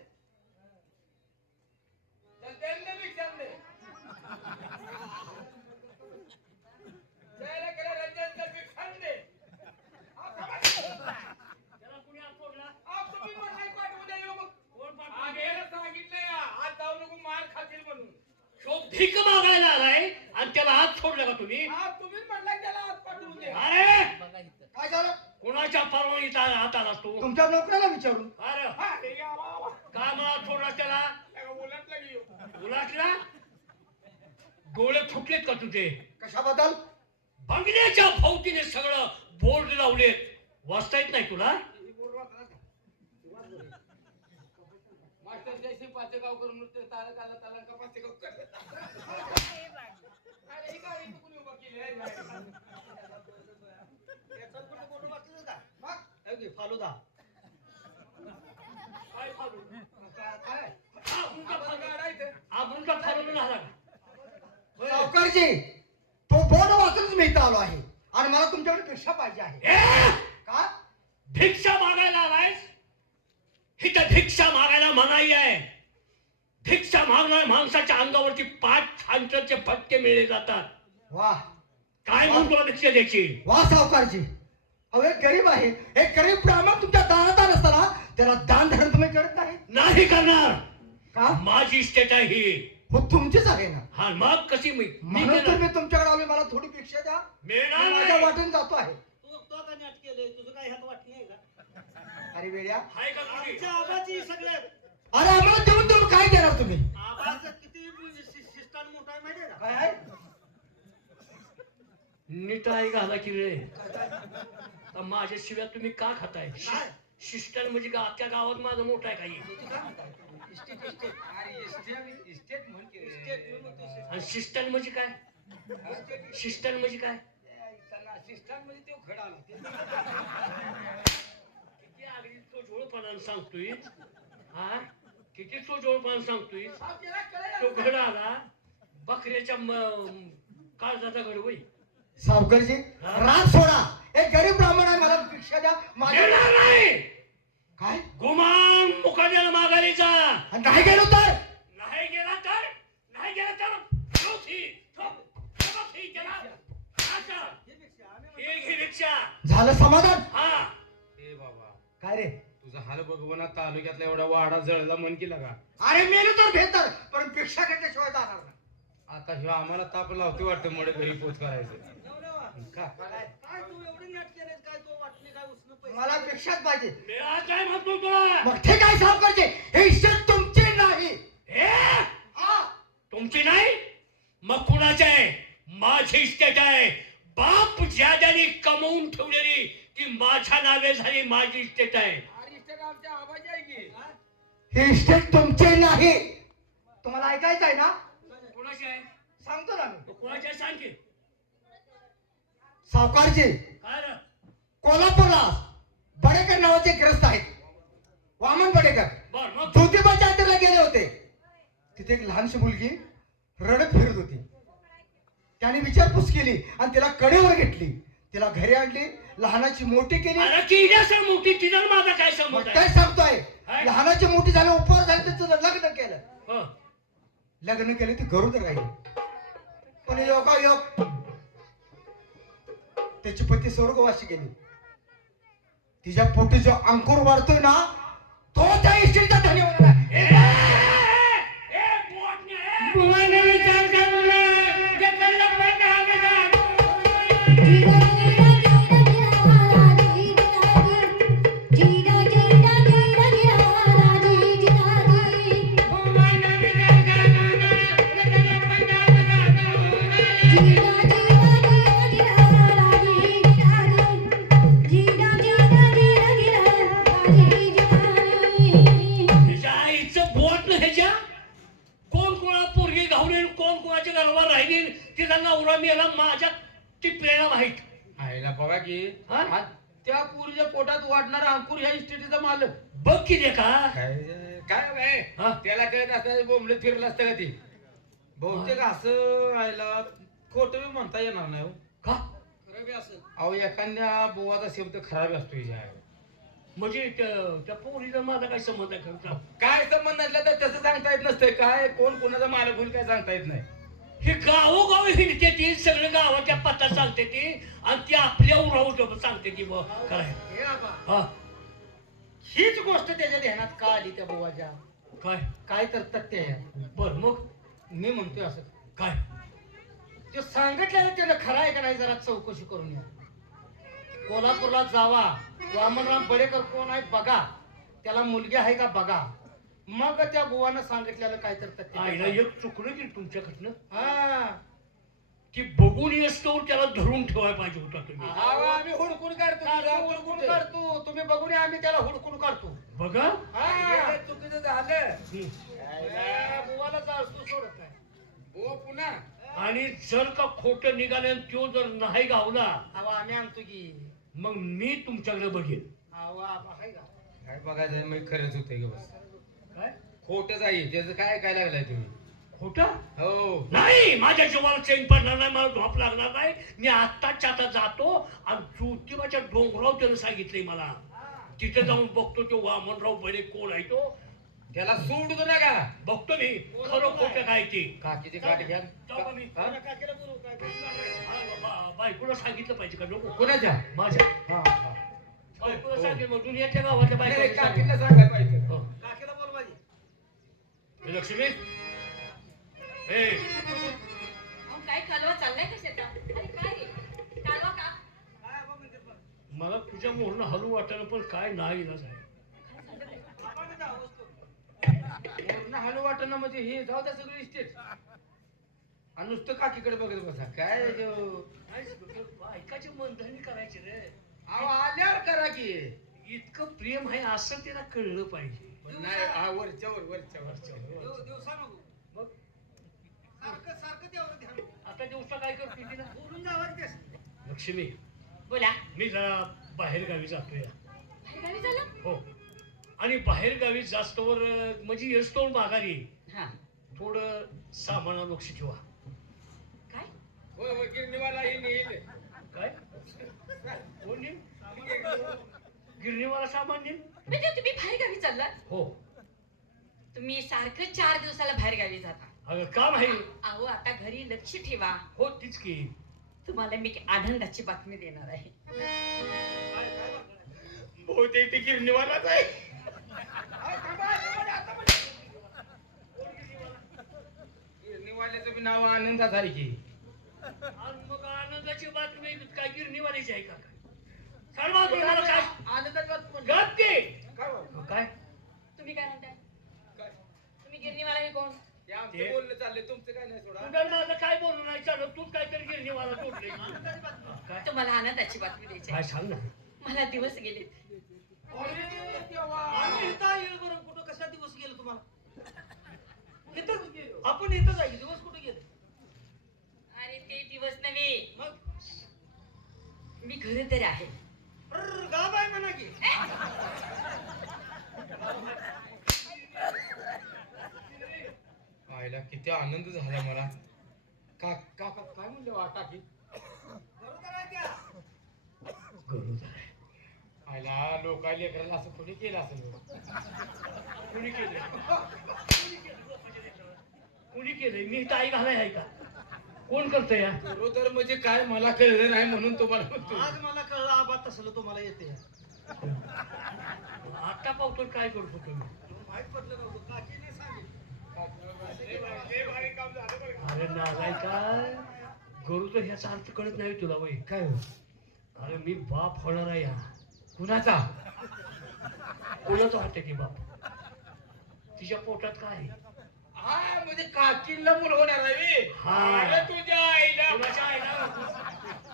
चल, दे ना भिक्षाम दे. जायला गेला रंजन, चल, भिक्षाम दे. हा, थांबा. त्याला कुणी हात सोडला आप तुम्ही म्हणले पाठवू द्या येऊ मग. कोण पाठवलं? आज यायला सांगितलंय या. आज जाऊ नको मार खातील म्हणून शो भीक मागायला आलाय आणि त्याला हात सोडला का तुम्ही आज तुम्हीच म्हणला त्याला आज पाठवून द्या अरे काय झालं कोणाच्या परवानगीचा हात आला तू तुमच्या नोकऱ्याला विचारून अरे हा, हे या, वा, वा. का मला सोडला त्याला लगा उलटला की येऊ. उलाटला डोळे फुटलेत का तुझे कशाबद्दल बंगल्याच्या भोवतीने सगळं बोर्ड लावलेत वाचता येत नाही तुला ही बोर्ड वाचला का? मास्टर जयसिंग पाचेगाव करून नुसते तारक आला तालंका पाचेगाव कर. अरे ही गाडी इथं कुणी उभा केली आहे? फालुदा काय फाडू? काय हा उंचा आपण फाडू. गाडा इथं. हा उंचा फाडून झाला का? होय. सावकारजी तो बोर्ड वाचूनच मी इथं आलो आहे आणि मला तुमच्याकडे भिक्षा पाहिजे आहे ए! का भिक्षा मागायला आलायस इथं भिक्षा मागायला मनाई आहे भिक्षा मागणाऱ्या माणसाच्या अंगावरती 5 छानचे फटके मिळले जातात वाह काय म्हणून तुला भिक्षा द्यायची वा सावकारजी अहो एक गरीब आहे एक गरीब ब्राह्मण तुमच्या दारात आला असताना त्याला दान धरण तुम्ही करत नाही नाही करणार का माझी इस्टेट आहे ही हो तुमचीच आहे ना हा मग कशी मी म्हणून तर देणार. मी तुमच्याकडे आलोय मला थोडी भिक्षा द्या मिळणार मी माझ्या नाही. वाटून जातो आहे तू आता नाट केलंय तुझं काय ह्यात वाटणी आहे का अरे वेड्या आहे का तुझी? आमच्या आबाची सगळ्यात अरे आम्हाला देऊन देऊन काय देणार तुम्ही आबाचं किती शिस्तान मोठा आहे माहितीये का काय आहे नीट आहे घाला की रे तर माझ्या शिव्या तुम्ही का खाताय शिस्टन म्हणजे का अख्ख्या गावात माझं मोठं आहे काही अरे इस्टेट म्हण की रे. आणि शिस्टन म्हणजे काय शिस्टन म्हणजे काय असिस्टंट म्हणजे तो खडा आला. किती अगदी तो जोडपणानं सांगतोय हा किती तो जोडपणानं सांगतोय हा, त्याला कळलं. तो घड आला बकऱ्याच्या काळजाचा घड होई सावकारजी राग सोडा एक गरीब ब्राह्मण आहे मला भिक्षा द्या माझ्या देणार नाही काय गुमान मुकाद्याला मागायला जा आणि नाही गेलो तर नाही गेला तर चौथी त्याला आता. ही भिक्षा झालं समाधान हा ए बाबा काय रे तुझा हाल भगवाना तालुक्यातला एवढा वाडा जळला मन केला का अरे मेलो तर बेहतर पण भिक्षा घेतल्याशिवाय जाणार नाही आता ह्यो आम्हाला ताप लावते वाटतं मळे घरी पोच करायचं का काय तू एवढी नाट केलंय काय तो वाटणी काय उचलून पैसे मला भिक्षाच पाहिजे मी आज काय म्हणतो तुला मग ठीक आहे सावकारजी हे इज्जत तुमची नाही हे हा तुमची नाही मग कुणाची आहे माझी इस्टेट आहे. बाप ज्यादाने कमवून ठेवलेली ती माझ्या नावे झाली माझी इस्टेट आहे. अरे इस्टेट आमच्या आबाजी आहे की. हे इस्टेट तुमचे नाही. तुम्हाला ऐकायचं आहे ना? कोणाची आहे? सांगतो ना मी. कोणाची आहे सांग की. सावकारचे काय रे? कोल्हापूरला बडेकर नावाचे ग्रस्त आहेत, वामन बडेकर. बर मग ज्योतिबा यात्रेला गेले होते. तिथे एक लहानशी मुलगी रडत फिरत होती. त्याने विचारपूस केली आणि तिला कडेवर घेतली, तिला घरी आणली, लहानाची मोठी केली. अरे किड्यासर मोठी तिला माझा काय मग संबंध काय आहे? सांगतोय, काय? लहानाची मोठी झाली, उपवास झाली, तिचं लग्न केलं. हं. लग्न केले ती गरोदर राहिली. पण योगायोग त्याची पती स्वर्गवासी गेली. तिच्या पोटी जो अंकुर वाढतोय ना, तो त्या इष्टीचा धन्यवाद आहे. ए, बोटने, ए. बुवाने विचार करूला, जगाला तिच्या आईचं बोट न ह्याच्या कोण कोणा पोरगी घावली, कोण कोणाच्या घरावर राहिली, तिचा नवरा मेला माझ्या टिपलेला माहित. आईला बघा की हा? आ- त्या पुरीच्या पोटात वाढणारा अंकुर ह्या इस्टेटीचा मालक. बघ की रे का. काय काय हा? त्याला कळत असतं बोंबलत फिरलं असतं का ती. बहुतेक असं आयला खोटं बी म्हणता येणार नाही हो. का खरं बी असेल. अहो एखाद्या बोवाचा शब्द खराब असतो हिच्या आईला. म्हणजे त्या पोरीचा माझा काय संबंध आहे खरं? काय संबंध असला तर तसं सांगता येत नसतंय. काय कोण कोणाचा मालक होईल काय सांगता येत नाही. हे गावोगाव हिंडते ती, सगळं गावाच्या पत्ता सांगते ती आणि ती आपल्या उरावर सांगते ती. बघ काय हे आबा, हा हीच गोष्ट त्याच्या ध्यानात का आली त्या बुवाच्या? काय काय तर तथ्य आहे. बर मग मी म्हणतोय असं, काय ते सांगितलेलं त्याला खरं आहे का नाही जरा चौकशी करून या. कोल्हापूरला जावा, वामनराव बडेकर कोण आहे बघा, त्याला मुलगी आहे का बघा, मग त्या बुवानं सांगितलेलं काय तर तथ्य आईला आहे. एक चुकलं की तुमच्याकडनं हा, की बघून येतो त्याला धरून ठेवायला पाहिजे होता तुम्ही. अहो, आम्ही हुडकून काढतो. काढतो, हुडकून काढतो. तुम्ही बघून या, आम्ही त्याला हुडकून काढतो. बघा हा, हे चुकीचं झालं. बुवाला जाळतो सोडत नाही. हो पुन्हा आणि जर का खोटं निघालं आणि तो जर नाही गावला अहो आम्ही आणतो की. मग मी तुमच्याकडे बघेन. अहो आबा आहे का? काय बघायचं मग खरंच होतंय का बस. काय खोटच आहे त्याचं काय काय लागलाय तुम्ही. खोटं हो नाही, माझ्या जीवाला चैन पडणार नाही, मला झोप लागणार नाही. मी आत्ताच्या आता जातो आणि ज्योतिबाच्या डोंगराव त्यानं सांगितलंय मला. तिथे जाऊन बघतो तो वामनराव बडे कोण आहे तो. त्याला सोडू नका. बघतो मी खरं खोटं काय ते. काकीची गाठ घ्या. जाऊ का मी? हा? काकीला बोलू काय बायकोला सांगितलं पाहिजे का नको? कोणाच्या माझ्या हा, हा. बायकोला सांगेल मग दुनियाच्या गावाच्या नाही, नाही, बायकोला काकीला सांगेल. सांगायला पाहिजे. हो. काकीला बोल माझी. हे लक्ष्मी हे अहो, काय कालवा चाललाय कशाचा? अरे काय रे? कालवा का? काय आबा म्हणते पण. मला तुझ्या मोहरनं हलू वाटायला पण काय नाही इलाज आहे. आबा म्हणते आवाज तो. वरनं हलू वाटणं म्हणजे हे जाऊ द्या सगळं इस्टेट. आणि नुसतं काकीकडे बघत बसा. काय बायकाची मनधरणी करायची रे. अहो, आल्यावर करा की. इतकं प्रेम आहे असं त्याला कळलं पाहिजे. नाही हा, वरच्यावर वरच्यावर दिवसा नको. मग सारखं सारखं त्यावर ध्यान. आता दिवसा काय करते तिला? बोलून जावा की तेच. लक्ष्मी बोला. मी जरा बाहेर गावी जातोय. बाहेरगावी झालं? हो, आणि बाहेर गावी जास्तवर म्हणजे येस्तोवर माघारी हा. थोडं सामानावर लक्ष ठेवा. काय? होय होय गिरणीवाला ही नेईल. काय कोण नेईल? गिरणीवाला सामान नेईल? म्हणजे तुम्ही बाहेरगावी चाललात? हो. तुम्ही सारखं 4 दिवसाला बाहेरगावी जाता. अगं काम आहे. अहो आता घरी लक्ष ठेवा. हो तीच की. तुम्हाला मी एक आनंदाची बातमी देणार आहे. बहुतेक ते गिरणीवालाच आहे. गिरणीवाल्याचं बी नाव आनंदात आहे की. आणि मग आनंदाची बातमी काय गिरणीवालीची आहे का? सर्वात मला काय आनंदाची बातमी म्हणजे. गप की. काय हो? काय तुम्ही काय म्हणताय? काय? तुम्ही गिरणीवाला मी कोण? हे आमचं बोलणं चाललंय तुमचं काय नाही सोडा. तुझं माझं काय बोलणं नाही चालत. तूच काहीतरी तिने मला तोडले आनंदाची बातमी. काय तुम्हाला आनंदाची बातमी द्यायची काय आहे. सांग ना मला दिवस गेले. अरे देवा. आम्ही इथं येईल बरं कुठं कशा दिवस गेले तुम्हाला इथं आपण इथं जाईल दिवस कुठे गेले अरे ते दिवस नव्हे, मग मी घरी तरी आहे. गाव आहे म्हणा की आईला किती आनंद झाला मला. काका काय म्हणले वाटा की बरोबर आहे त्या गरुड आहे. आईला लोकांना लेकराला असं कोणी केलं असेल. कुणी केलंय कुणी केलंय मी तर आई घालाय आहे का कोण करतंय या तर म्हणजे काय मला कळलं नाही म्हणून तुम्हाला म्हणतो. आज मला कळलं आबा तसलं तुम्हाला येते आता पावतो काय करू शकतो मी माहित पडलं नव्हतं काकीने सांगितलं अरे नालाय काय गरु तर ह्याचा अर्थ कळत नाही तुला वय काय हो? अरे मी बाप होणार आहे या कुणाचा? कोणाचा वाटतं की बाप तिच्या पोटात काय आहे? हा म्हणजे काकीला मुलं होणार आहे. हा. अरे तुझ्या आईला. कोणाच्या आईला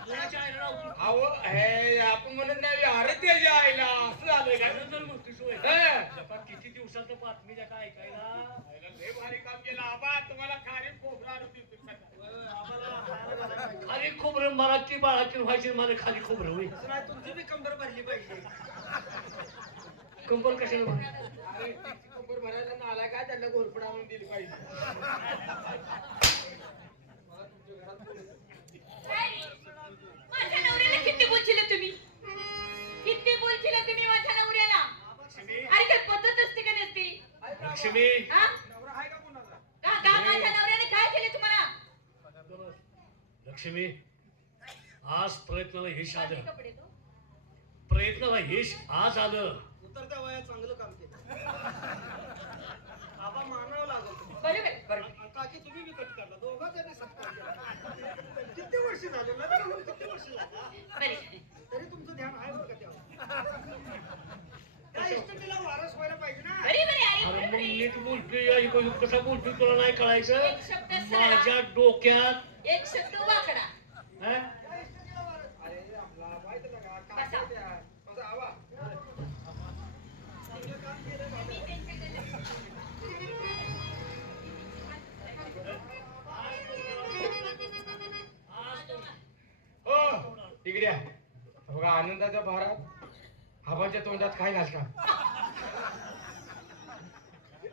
कोणाच्या आईला लावतो? अहो हे आपण म्हणत नाही अरे त्याच्या आईला असं झालंय काय का? नंतर म्हणतोस होय? हे. जपा किती दिवसाचं बातमी द्या काय ऐकायला आईला लय भारी काम केलं आबा. तुम्हाला खारी खोबरा आणून देतो. आम्हाला खायला घालायला पाहिजे. खाली खोबरं मराठी बाळाची व्हायची मला खाली खोबरं होई तसं नाही तुमची बी कंबर भरली पाहिजे कंबर कशाला भरली? अरे तिची कंबर भरायला नाला काय त्यांना घोरपड आणून दिली पाहिजे. मला तुमच्या घरात बोलवलं. काय रे? माझ्या नवऱ्याला किती बोलशील तुम्ही? किती बोलशील तुम्ही माझ्या नवऱ्याला? अरे काय पद्धत असते का नसते? लक्ष्मी हा? नवरा आहे का कोणाचा? का माझ्या नवऱ्याने काय केले तुम्हाला? लक्ष्मी आज प्रयत्नाला यश आलं कपडे तो. प्रयत्नाला यश आज आलं उतरत्या वयात चांगलं काम केलं आबा मानावं लागल बरोबर बरोबर. काकी तुम्ही बी कट काढला दोघं जणी सत्कार केला किती वर्ष झाले लग्न होऊन किती वर्ष झाले बरे. तरी तुमचं ध्यान आहे बरं का त्यावर त्या इष्टतेला वारस व्हायला पाहिजे ना बरे बरे अरे अरे मग बरे. नीट बोलतोय कसा बोलतोय तुला नाही कळायचं एक शब्द सरळा, माझ्या डोक्यात एक शब्द वाकडा. हा? त्या इष्टतेला वारस अरे आपला माहित आहे का? बसा. काका त्या. बसा, आवा. चांगलं काम केलं बाबा. हो इकडे या. बघा आनंदाच्या भारात आबाच्या तोंडात काय घालता?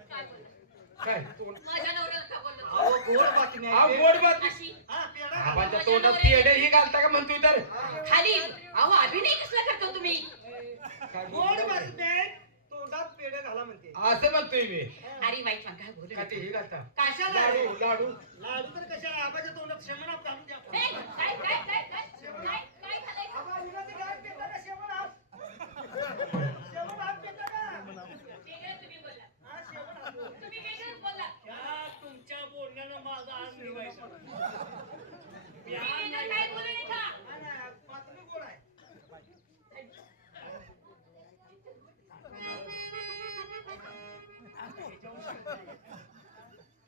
काय बोलला? काय तोंड? माझ्या नवऱ्याला का बोलला? अहो गोड बातमी हा आहे गोड बातमी. अशी हा पेढा आबाच्या तोंडात पेढे ही घालता का म्हणतोय तर? खाली अहो अभिनय कसला करतो तुम्ही? काय गोड बोलतो? बातमी आहे तोंडात पेढे घाला म्हणते असं म्हणतोय मी. अरे वाईट सांग काय बोलू का ते हे घालता? कशाला लाडू लाडू. लाडू तर कशाला आबाच्या तोंडात शेमनात घालून द्या काय काय काय काय काय काय घालायचं? आबा उन्हाचं काय पेता का शेमनात शेमनात पेता का वेगळं तुम्ही बोलला. हा शेमनात तुम्ही वेगळंच बोलला. त्या तुमच्या बोलण्यानं माझा आनंद निघायचा तुम्ही वेगळं काय बोलू नये का? नाही, नाही, बातमी गोड आहे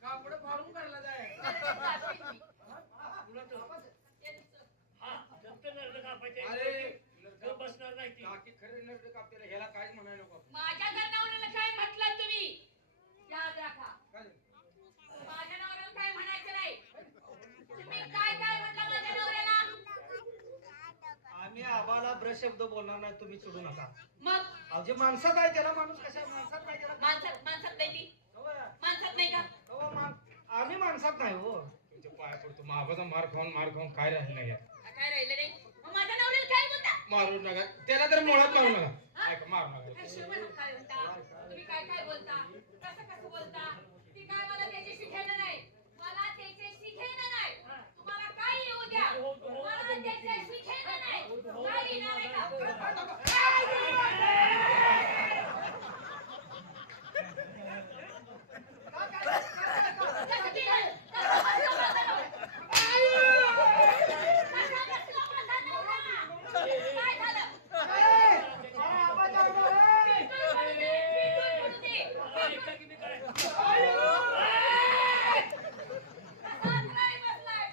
कापड फाडून काढला जाय. हा फक्त नरड कापायचे अरे गप बसणार नाही ती काकी खरं नरड कापतेला ह्याला काहीच म्हणायला नको. माझ्या नवऱ्याला काय म्हटलं तुम्ही? याद राखा. काय? माझ्या नवऱ्याला काय म्हणायचं नाही. तुम्ही काय काय म्हटलं माझ्या नवऱ्याला? आम्ही आबाला ब्रश शब्द बोलणार नाही तुम्ही चिडू नका मग अहो जे माणसात आहे त्याला माणूस कशा माणसात नाही त्याला माणसात नाही ती? होय. माणसात नाही का? हो, आम्ही माणसात नाही हो तुमच्या पाया पडतो महाबाचा मार खाऊन काय राहिलं नाही यात. काय राहिलं नाही? मग माझ्या नवऱ्याला काय बोलता? मारू नका त्याला तर मुळात मारू नका. ऐका मारू काय नका. शिवण काय म्हणता? तुम्ही काय काय बोलता? कसं बोलता? ती काय मला त्याच्याशी घेणं नाही. मला त्याच्याशी घेणं नाही. तुम्हाला काय येऊ द्या. मला त्याच्याशी घेणं नाही. काय येणार आहे का? कसं केलं? कसं बसलं? कसं बसलं माझा नवरा? काय झालं? आबाच्या आबा,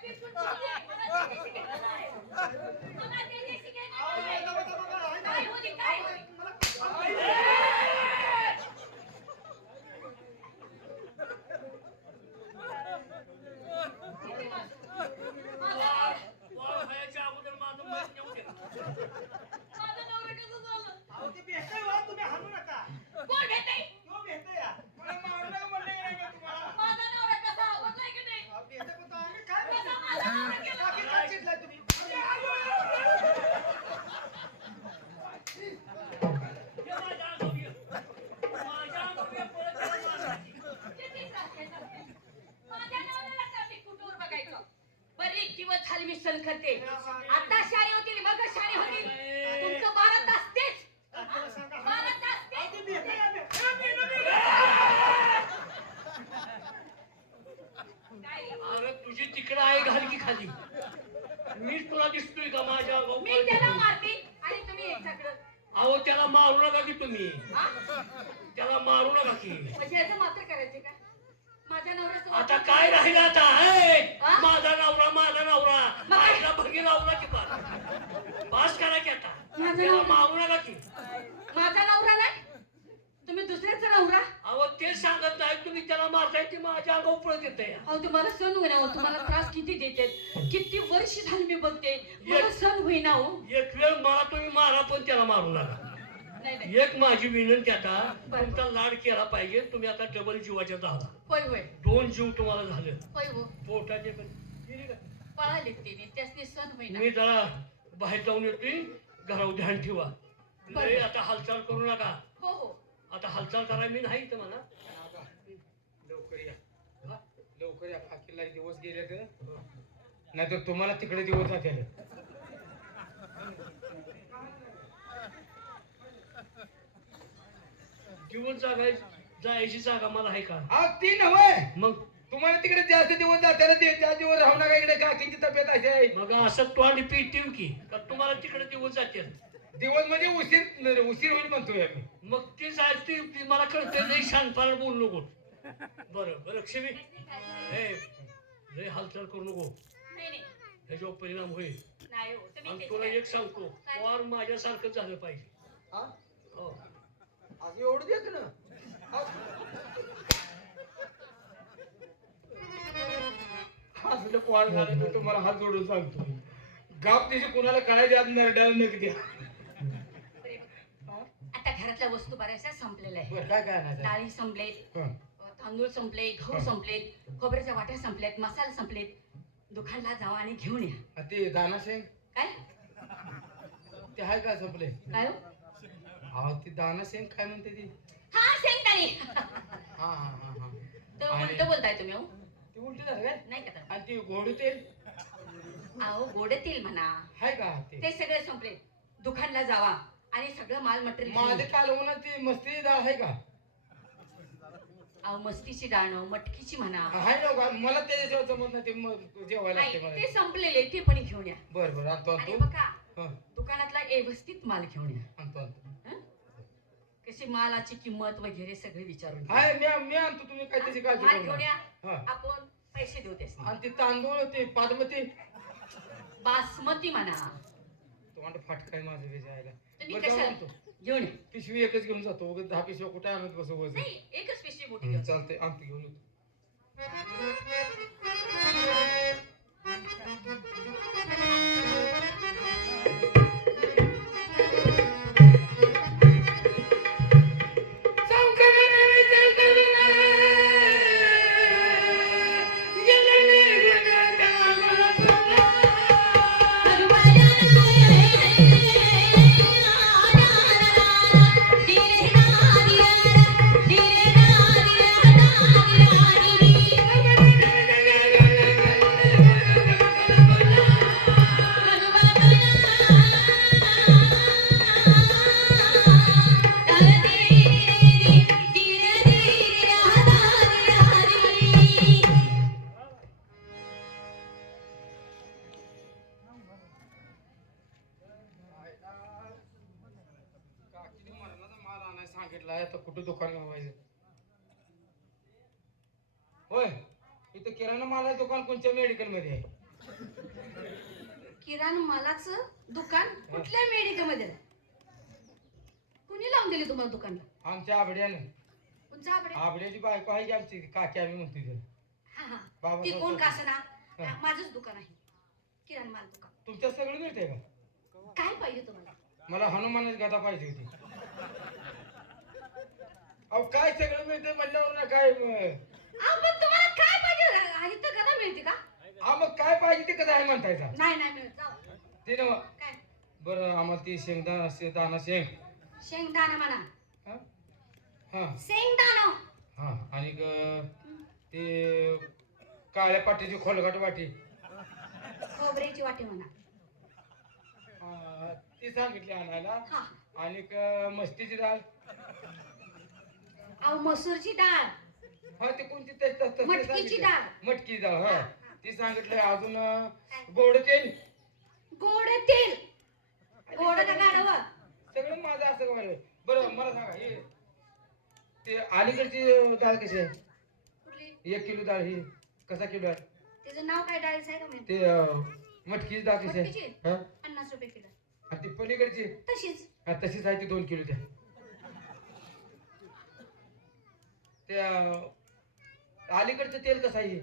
पिटून पडू दे. घेतलाय तुम्ही हे माझ्या अंगावर ये. माझ्या अंगावर ये, परत त्याला मारायची. माझ्या नवऱ्याला का मी कुठवर बघायचं? बरी दिवस झाली मी सण करते. आता शाळी होतील मग शाळी होतील. तुमचं 12 तास तेच. तात्याला सांगा 12 तास तेच. अहो, ते भेटलं या भेट- काय? अरे तुझी तिकडं आहे घाल की खाली. मीच तुला दिसतोय का माझ्या अंगावर मी त्याला पळत? मारते आणि तुम्ही याच्याकडं. अहो त्याला मारू नका की तुम्ही. हा? त्याला मारू नका की. म्हणजे याचं मात्र करायचे का? माझ्या नवऱ्याचं आता मात्र- काय राहिलं आता? हे, हा? माझा नवरा माझा नवरा मग काय? आईला भगी लावला की पास करा की आता. माझा त्याला नवरा- मारू नका की. माझा नवरा नाही तुम्ही दुसऱ्याचा नवरा. अहो ते सांगत नाही तुम्ही त्याला मारताय ते माझ्या अंगावर पळत येते. अहो तुम्हाला सण होईना हो. तुम्हाला त्रास किती देतात. किती वर्ष झाली मी बघते मला सण होईना हो. एक वेळ मला तुम्ही मारा पण त्याला मारू नका. नाही नाही. एक माझी विनंती आता बरं. तुमचा लाड केला पाहिजे. तुम्ही आता डबल जीवाच्या झाला. होय होय 2 जीव तुम्हाला झालं. होय हो. पोटाचे पण गेली का? पळाले ते त्यासनी सण होईना. मी जरा बाहेर जाऊन येतोय. घरावर ध्यान ठेवा. बरं. लय आता हालचाल करू नका. हो हो. आता हालचाल करायला मी नाही इथं मला. लवकर या लवकर या फाकीला दिवस गेले तर नाहीतर तुम्हाला तिकडे दिवस जाते. दिवस जायची जागा मला आहे का? अहो ती नव्हे मग तुम्हाला तिकडे जास्त दिवस जाते ते त्या दिवस राहू नका इकडे काकींची तब्येत अशी आहे. मग असं तोंड पिटीव की का तुम्हाला तिकडे दिवस जाते. दिवस म्हणजे उशीर उशीर होईल म्हणतोय आम्ही. मग ती जायची ती मला कळते नाही. शांतपणे बोलू नको. बरं लक्ष्मी हे लय हालचाल करू नको. नाही नाही. ह्याच्यावर परिणाम होईल. नाही हो. तुम्ही आणि त्याची तुला काय- एक सांगतो वार माझ्यासारखं झालं पाहिजे. हा? हो. आज एवढं देत ना असलं कॉल झालं तर तुम्हाला हात जोडून सांगतो. गाव तिथे कुणाला कळायचे आज नरड्याला नक द्या. आता घरातल्या वस्तू बऱ्याचशा संपलेल्या आहेत. बरं काय काय आणायचं? डाळी संपलेत, हं. तांदूळ संपले, गहू संपलेत, खोबऱ्याच्या वाट्या संपलेत, मसाले संपलेत. दुकानला जावा आणि घेऊन या. आ ते दाना शेंग काय ते आहे का संपले? काय हो? अहो ती दाना शेंग काय म्हणते ती? हा शेंगदाणे. हा हा हा हा तर आणि- उलट बोलताय तुम्ही हो. ती उलटी झालं काय? नाही का तर? आणि ती गोड तेल अहो गोड तेल म्हणा आहे का ते? ते सगळे संपले. दुकानला जावा आणि सगळं माल मटेरियल माझे कालवणात ती मस्ती डाळ आहे का? अहो मस्तीची डाळ मटकीची म्हणा. आहे ना का? मला त्याच्याशिवाय जमत नाही. ते जेवायला नाही लागते ते मला. संपलेले ते पण घेऊन या. बरं बरं आणतो आणि आणतो. बघा हं, दुकानातला व्यवस्थित माल घेऊन या. आणतो आणतो. हं? कशी मालाची किंमत वगैरे सगळे विचारून घ्या. आहे मी आणतो. तुम्ही काय त्याची काळजी माल करू घेऊन नका. या. हं. आपण पैसे देऊ त्यास. आणि ते तांदूळ ते बासमती बासमती म्हणा. तुम्हाला फाटकाय माझं विचारायला. तुम्ही बरं, जाऊ कशाला आणतो. घेऊन या. पिशवी एकच घेऊन जातो. उगाच 10 पिशव्या कुठे आणत बसू वजन. नाही एकच पिशवी मोठी घेऊन. चालतंय आणतो घेऊन येतो. काकीने मरणाचा माल आणायला सांगितलाय. आता कुठं दुकान घालवायचं? होय इथं किराणा मालाचं दुकान कोणत्या मेडिकल मध्ये आहे? किराणा मालाचं दुकान कुठल्या मेडिकल मध्ये? कुणी लावून दिले तुम्हाला दुकानला? आमच्या आबड्यानं. तुमचा आबडे? आबड्याची बायको आहे की आमची काकी आम्ही म्हणतो तिला. हा हा बाबा ती कोण का असना हा. माझंच दुकान आहे. किराणा माल दुकान. तुमच्या सगळं मिळतंय का? काय पाहिजे तुम्हाला? मला हनुमानाची गाथा पाहिजे होती. अहो काय सगळं मिळतंय म्हणल्यावर ना काय पण तुम्हाला काय पाहिजे? इथं गदा मिळते का? हा मग काय पाहिजे ते कसं आहे म्हणतायचा नाही नाही मिळत जाऊ ते ना काय बरं आम्हाला ती दाना शेंग शेंगदाणा म्हणा हा हा शेंगदाणा हा आणि ते काळ्या पाटीची खोलगट वाटी खोबऱ्याची वाटी म्हणा ती सांगितली आणायला हा आणि मस्तीची डाळ अहो मसूरची डाळ हा ते कोणती तसली मटकीची सांगितली. डाळ. मटकी डाळ हा ती सांगितलंय अजून गोड तेल गोड तेल गोड का गाडवं सगळं माझं असं काय बरं मला सांगा हे ते अलीकडची डाळ कशी आहे कुठली 1 किलो डाळ ही कसा किलो आहे त्याचं नाव काय डाळीचं आहे का माहिती ते मटकीची डाळ कशी आहे मटकीची? हा 50 रुपये किलो आणि ती पलीकडची तशीच हा, तशीच आहे ती 2 किलो द्या त्या अलीकडचं तेल कसं आहे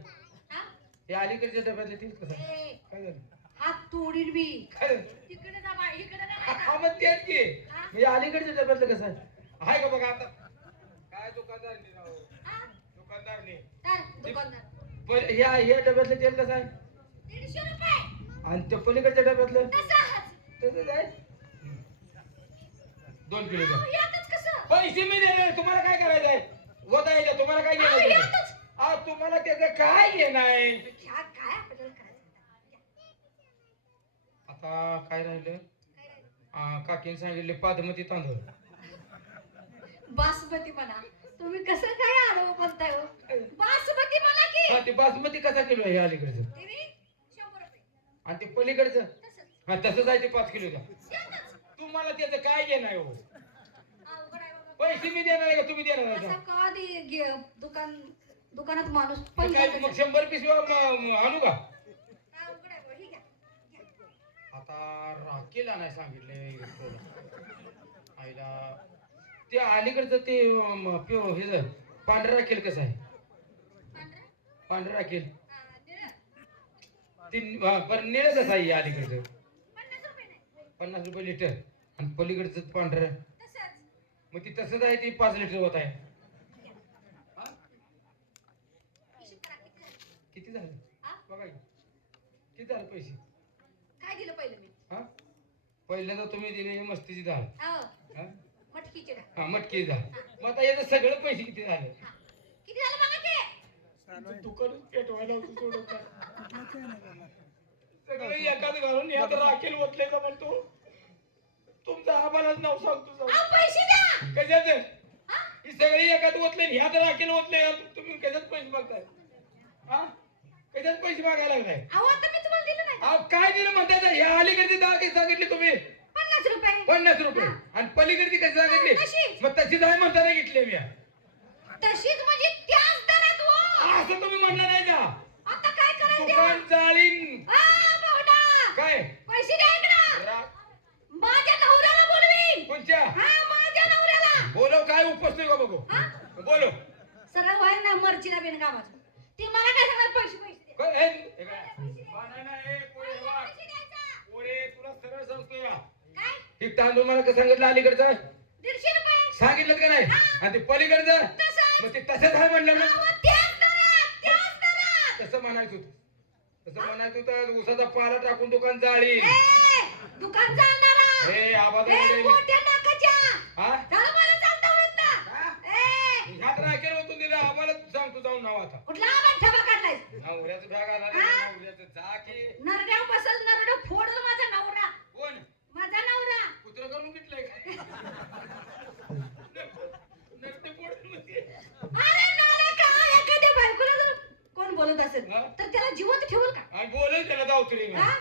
हा हे अलीकडच्या डब्यातलं तेल कसं आहे ए, काय झालं हात तोडील मी काय झालं? तिकडे जा बा इकडे हा मग तेच की म्हणजे अलीकडच्या डब्यातलं कसं आहे का बघा आता काय दुकानदारनी राव दुकानदारनी दुकानदार ह्या डब्यातलं तेल कसं आहे 150 रुपये आणि त्या पलीकडच्या डब्यातलं तसंच तसंच आहे 2 किलो द्या यातच कसं पैसे मी देणार तुम्हाला काय करायचं आहे होता यायच्या तुम्हाला काय अहो, घेणार यातच. तुम्हाला त्याचं काय घेणार ह्या काय आपल्याला करायचं आता काय राहिलं काय राहिलं? काकीने सांगितले पादमती तांदूळ बासमती म्हणा तुम्ही कसं काय आडवं बोलताय हो बासमती म्हणा की हा ते बासमती कसा किलो आहे हे अलीकडचं ते बी 100 रुपये आणि ते पलीकडचं तसंच हा तसंच आहे ते 5 किलो द्या यातच. तुम्हाला त्याचं काय घेणार हो अवघड आहे बाबा. पैसे मी देणार आहे का तुम्ही देणार आहे असं का? कवा दुकानात माणूस मग पैसे काय देतो. मग 100 पिशवी आणू का अवघड आहे बाबा, ठीक आहे. आता राखेल नाही सांगितले आईला ते अलीकडचं ते हे पांढरा राखेल कसं आहे पांढरं? पांढरा राखेल निळं? ते बरं निळं कसं आहे हे अलीकडचं 50 रुपये नाही 50 रुपये लिटर आणि पलीकडचं पांढरं तसंच मग ती तसंच आहे ती 5 लिटर होत आहे हा? हिशोब करा किती झाले? किती झालं हा? बघा की. किती झालं पैसे काय दिलं पहिलं मी हा पहिल्यांदा तुम्ही दिले मस्तीची डाळ अहो, हा? मटकीची डाळ हा मटकी डाळ मग आता याचं सगळं पैसे किती झाले हा. किती झालं बघा की दुकानच पेटवायला होतं सोडून सगळं एकाच घालून यात राखेल ओतले का म्हणतो तुमचं आम्हालाच नाव सांगतो जाऊ. अहो, पैसे द्या कशाचं हा? ही सगळी एकाच ओतले ह्यात राखेल ओतले तुम्ही कशात पैसे मागताय हा कशात पैसे मागायला लागलाय अहो आता मी तुम्हाला दिलं नाही अहो काय दिलं म्हणताय ह्या अलीकडची डाळ कशी सांगितली तुम्ही 50 रुपये 50 रुपये आणि पलीकडची कशी सांगितली तशीच. मग तशी डाळ म्हणताना घेतली मी तशीच म्हणजे त्याच दरात हो असं तुम्ही म्हणलं नाही का आता काय करायचं दुकान चाळीन आ, भावना. काय पैसे द्या इकडं माझ्या नवऱ्याला बोलवीन कोणच्या हा माझ्या नवऱ्याला बोलो काय उपस्थित का बघू हा? बोलो सरळ व्हायला ना मर्चीला बिन कामाचं ती मला काय सांगणार पैसे पैसे काय हे? हे काय? नाही, नाही, हे पोरे, हे बघ. पैसे द्यायचा पोरे, तुला सरळ सांगतो या. काय हे तांदूळ मला कसं सांगितलं अलीकडचं 150 रुपये सांगितलं का नाही आणि ते पलीकडचं तसंच. मग ते तसंच आहे म्हणलं ना अहो, त्याच दरात तसं म्हणायचं होतं तसं म्हणायचं होतं उसाचा पाला टाकून दुकान जाळी ए, दुकान चालणारा हे आवाज ए, मोठ्या नाकाच्या हा झालं मला चालता होत ना हा? ए, ह्यात राखेल होतून दिलं आम्हाला सांगतो जाऊन नाव आता कुठला आवाज ठबा काढलाय नवऱ्याचं बॅग आला हा? नवऱ्याचं जा की नरड्या बसल नरड फोडलं माझा नवरा कोण माझा नवरा कुत्र करून घेतलंय काय नरते पोडून म्हणते. अरे नाले का एखाद्या बायकोला जर कोण बोलत असेल हा? तर त्याला जिवंत ठेवल का आणि बोलय त्याला दावतरी हा?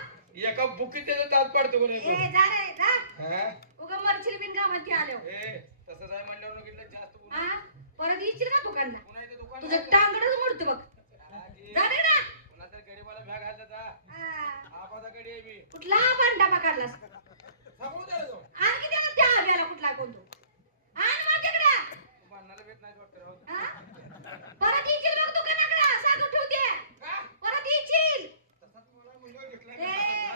एका बुकीत त्याचा दात पडतो कोणी ए जा रे जा हा उगा मरशील बिन गावात आलो ए तसंच आहे म्हणल्यावर नको इथलं जास्त बोलू. हा परत येशील का दुकानला पुन्हा इथं दुकान तुझं नाही का? टांगडच मोडतो बघ हा, की. जा रे ना पुन्हा तर गरीबाला भ्या घालता जा हा. आपादाकडे आहे मी कुठला भांडाबा काढलास सांगू द्या जाऊ आणखी त्याला त्या हव्याला कुठला कोण तू आण माझ्याकडे भांडणाला भेट नाही वाटतं राहू दे. हा? परत येशील बघ दुकानाकडे सांगून ठेवते का? परत येशील तसाच मला म्हणल्यावर घेतला ए. नाही.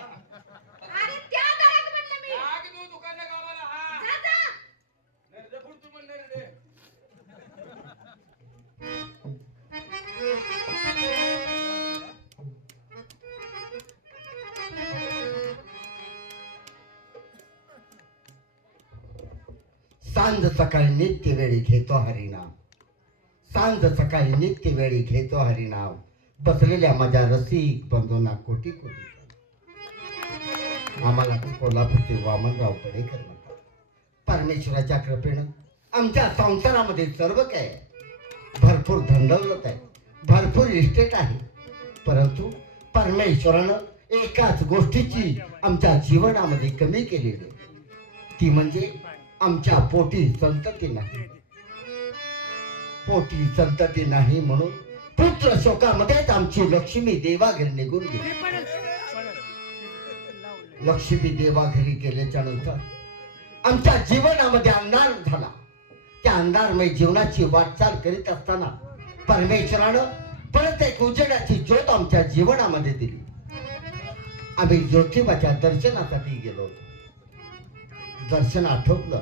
आणि त्या दरात म्हणलं मी जा की तू दुकानला कामाला हा जा जा नरडे फुटतो म्हण नरडे. सांज सकाळी नित्य वेळी घेतो हरिनाम, सांज सकाळी नित्य वेळी घेतो हरिनाम, बसलेल्या माझ्या रसिक बंधूंना कोटी कोटी आम्हाला कोल्हापूरचे वामनराव पडेकर म्हणतात. परमेश्वराच्या कृपेनं आमच्या संसारामध्ये सर्व काय आहे. भरपूर धनदौलत आहे, भरपूर इस्टेट आहे, परंतु परमेश्वरानं एकाच गोष्टीची आमच्या जीवनामध्ये कमी केलेली आहे. ती म्हणजे आमच्या पोटी संतती नाही. पोटी संतती नाही म्हणून पुत्र शोकामध्येच आमची लक्ष्मी देवाघरी निघून गेली. लक्ष्मी देवाघरी गेल्याच्या नंतर आमच्या जीवनामध्ये अंधार झाला. त्या अंधारमय जीवनाची वाटचाल करीत असताना परमेश्वरानं परत एक उजेडाची ज्योत आमच्या जीवनामध्ये दिली. आम्ही ज्योतिबाच्या दर्शनासाठी गेलो होतो. दर्शन आटोपलं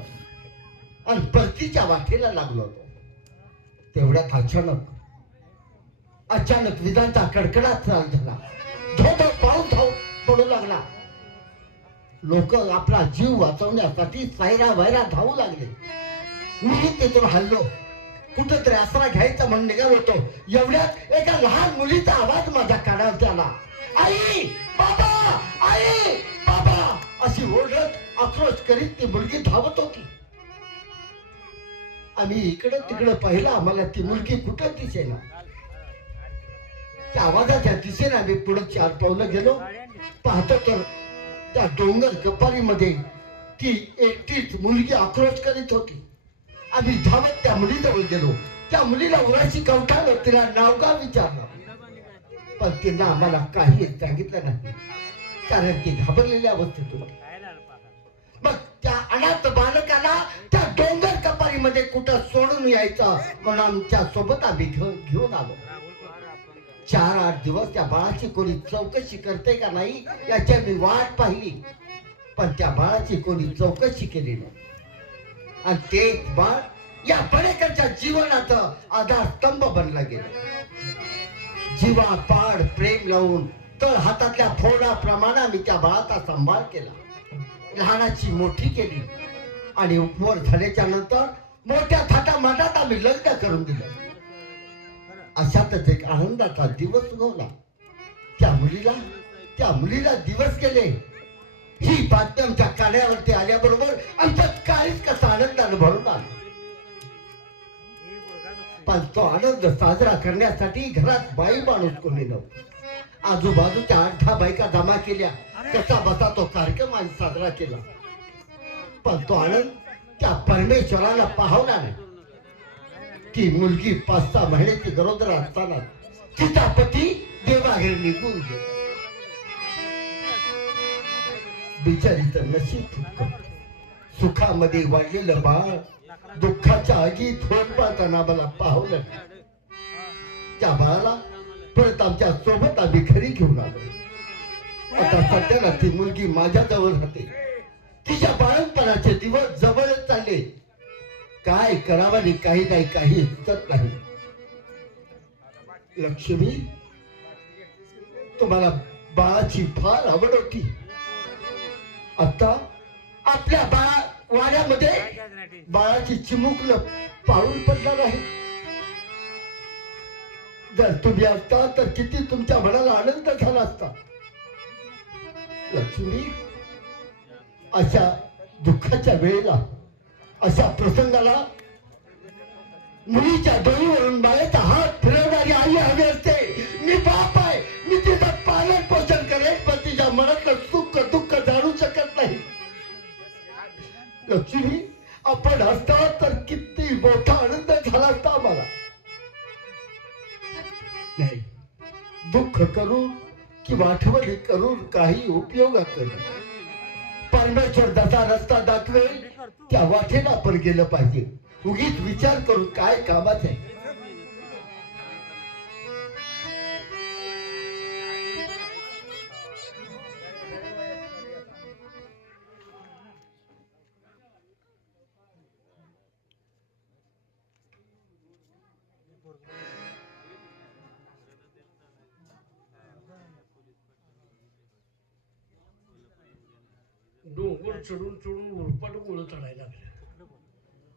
आणि परतीच्या वाटेला लागलो होतो. तेवढ्यात अचानक विजांचा कडकडाट चालू झाला. धो पाऊस धाव पडू लागला. लोक आपला जीव वाचवण्यासाठी सायरा वैरा धावू लागले. मी तिथून हल्लो. कुठंतरी आसरा घ्यायचा म्हणून निघालो होतो. एवढ्यात एका लहान मुलीचा आवाज माझ्या कानावर आला. आई बाबा, आई बाबा अशी ओरडत आक्रोश करीत ती मुलगी धावत होती. आम्ही इकडं तिकडं पाहिलं, आम्हाला ती मुलगी कुठं दिसेना. त्या आवाजाच्या दिशेने आम्ही पुढे 4 पावलं गेलो. पाहतो तर त्या डोंगर कपारीमध्ये ती एकटीच मुलगी आक्रोश करीत होती. आम्ही धावत त्या मुलीजवळ गेलो. त्या मुलीला उराशी कवटाळलं, तिला नाव का विचारलं, पण तिनं आम्हाला काही सांगितलं नाही, कारण ती घाबरलेल्या अवस्थेत होती. मग त्या अनाथ बालकाला त्या डोंगर कपारीमध्ये कुठं सोडून यायचं म्हणून आमच्या सोबत आम्ही घेऊन आलो. 4-8 दिवस त्या बाळाची कोणी चौकशी करते का नाही याची मी वाट पाहिली, पण त्या बाळाची कोणी चौकशी केली नाही. आणि ते बाळ या पडेकरच्या जीवनाचं आधारस्तंभ बनला गेलं. जीवापाड प्रेम लावून तर हातातल्या फोडाप्रमाणे आम्ही त्या बाळाचा सांभाळ केला. लहानाची मोठी केली आणि उपवर झाल्याच्या नंतर मोठ्या थाटामाटात आम्ही लग्न करून दिलं. अशातच एक आनंदाचा दिवस उगवला. त्या मुलीला दिवस गेले. ही बातमी आमच्या कानावरती आल्याबरोबर आमच्या काळीच कसा आनंदानं भरून आला. पण तो आनंद साजरा करण्यासाठी घरात बाई माणूस कोणी नव्हतं. आजूबाजूच्या 8-10 बायका जमा केल्या. कसा बसा तो कार्यक्रम आम्ही साजरा केला. पण तो आनंद त्या परमेश्वराला पाहवला नाही. ती मुलगी 5-6 महिन्याची गरोदर असताना तिचा पती देवाघरी निघून गेला. बिचारीचं नशीब सुखामध्ये वाढलेलं बाळ दुःखाच्या आगीत होरपाळताना मला पाहवलं. त्या बाळाला परत आमच्या सोबत आम्ही घरी घेऊन आलो. आता सध्याला ती मुलगी माझ्या जवळ राहते. तिच्या बाळणपणाचे दिवस जवळच चालले. काय करावं काही नाही, काही सुचत नाही. लक्ष्मी, तुम्हाला बाळाची फार आवड होती. आता आपल्या वाड्यामध्ये बाळाची चिमुकलं पाऊल पडणार आहे. जर तुम्ही असता तर किती तुमच्या मनाला आनंद झाला असता. लक्ष्मी, अशा दुःखाच्या वेळेला, अशा प्रसंगाला मुलीच्या डोळीवरून बाळाचा हात फिरवणारी आई हवी असते. मी बाप आहे, मी तिचं पालन पोषण करेन, पण तिच्या मनातलं सुख दुःख जाणू शकत नाही. लक्ष्मी, आपण असता तर किती मोठा आनंद झाला असता आम्हाला. नाही, दुःख करून किंवा आठवणी करून काही उपयोगाचं नाही. परमेश्वर जसा रस्ता दाखवेल त्या वाटेला आपण गेलं पाहिजे. उगीच विचार करून काय कामाचं आहे. डोंगर चढून चढून उरपाट गोळ चढायला लागल्या.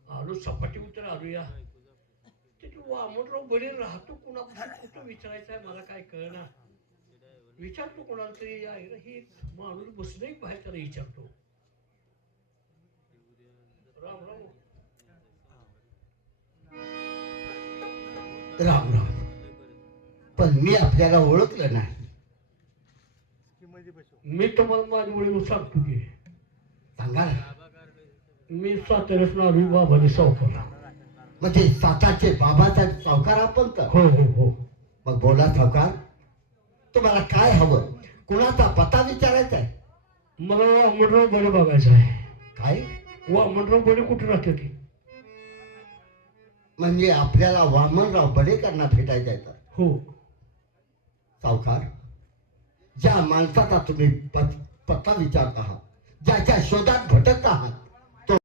आलो सपाटी उतर आलूया तिथे वामनराव बडे राहतो कुणापासून कुठं विचारायचं आहे मला काय कळना विचारतो कोणाला तरी आहे हे माणूस बसलंय बाहेर त्याला विचारतो राम राम राम राम. पण मी आपल्याला ओळखलं नाही. मी तुम्हाला माझ्या मुलीला सांगतो की सांगा ना. मी साताऱ्यातून आलो बाबाजी सावकार म्हणजे सातारचे बाबासाहेब सावकार आपण तर. हो हो हो मग बोला सावकार, तुम्हाला काय हवं? कुणाचा पत्ता विचारायचा आहे? मला वामनराव बडे बघायचं आहे. काय वामनराव बडे कुठे राहते ती? म्हणजे आपल्याला वामनराव बडेकरांना भेटायचं आहे तर? हो सावकार, ज्या माणसाचा तुम्ही पत्ता विचारत आहात, ज्याच्या शोधात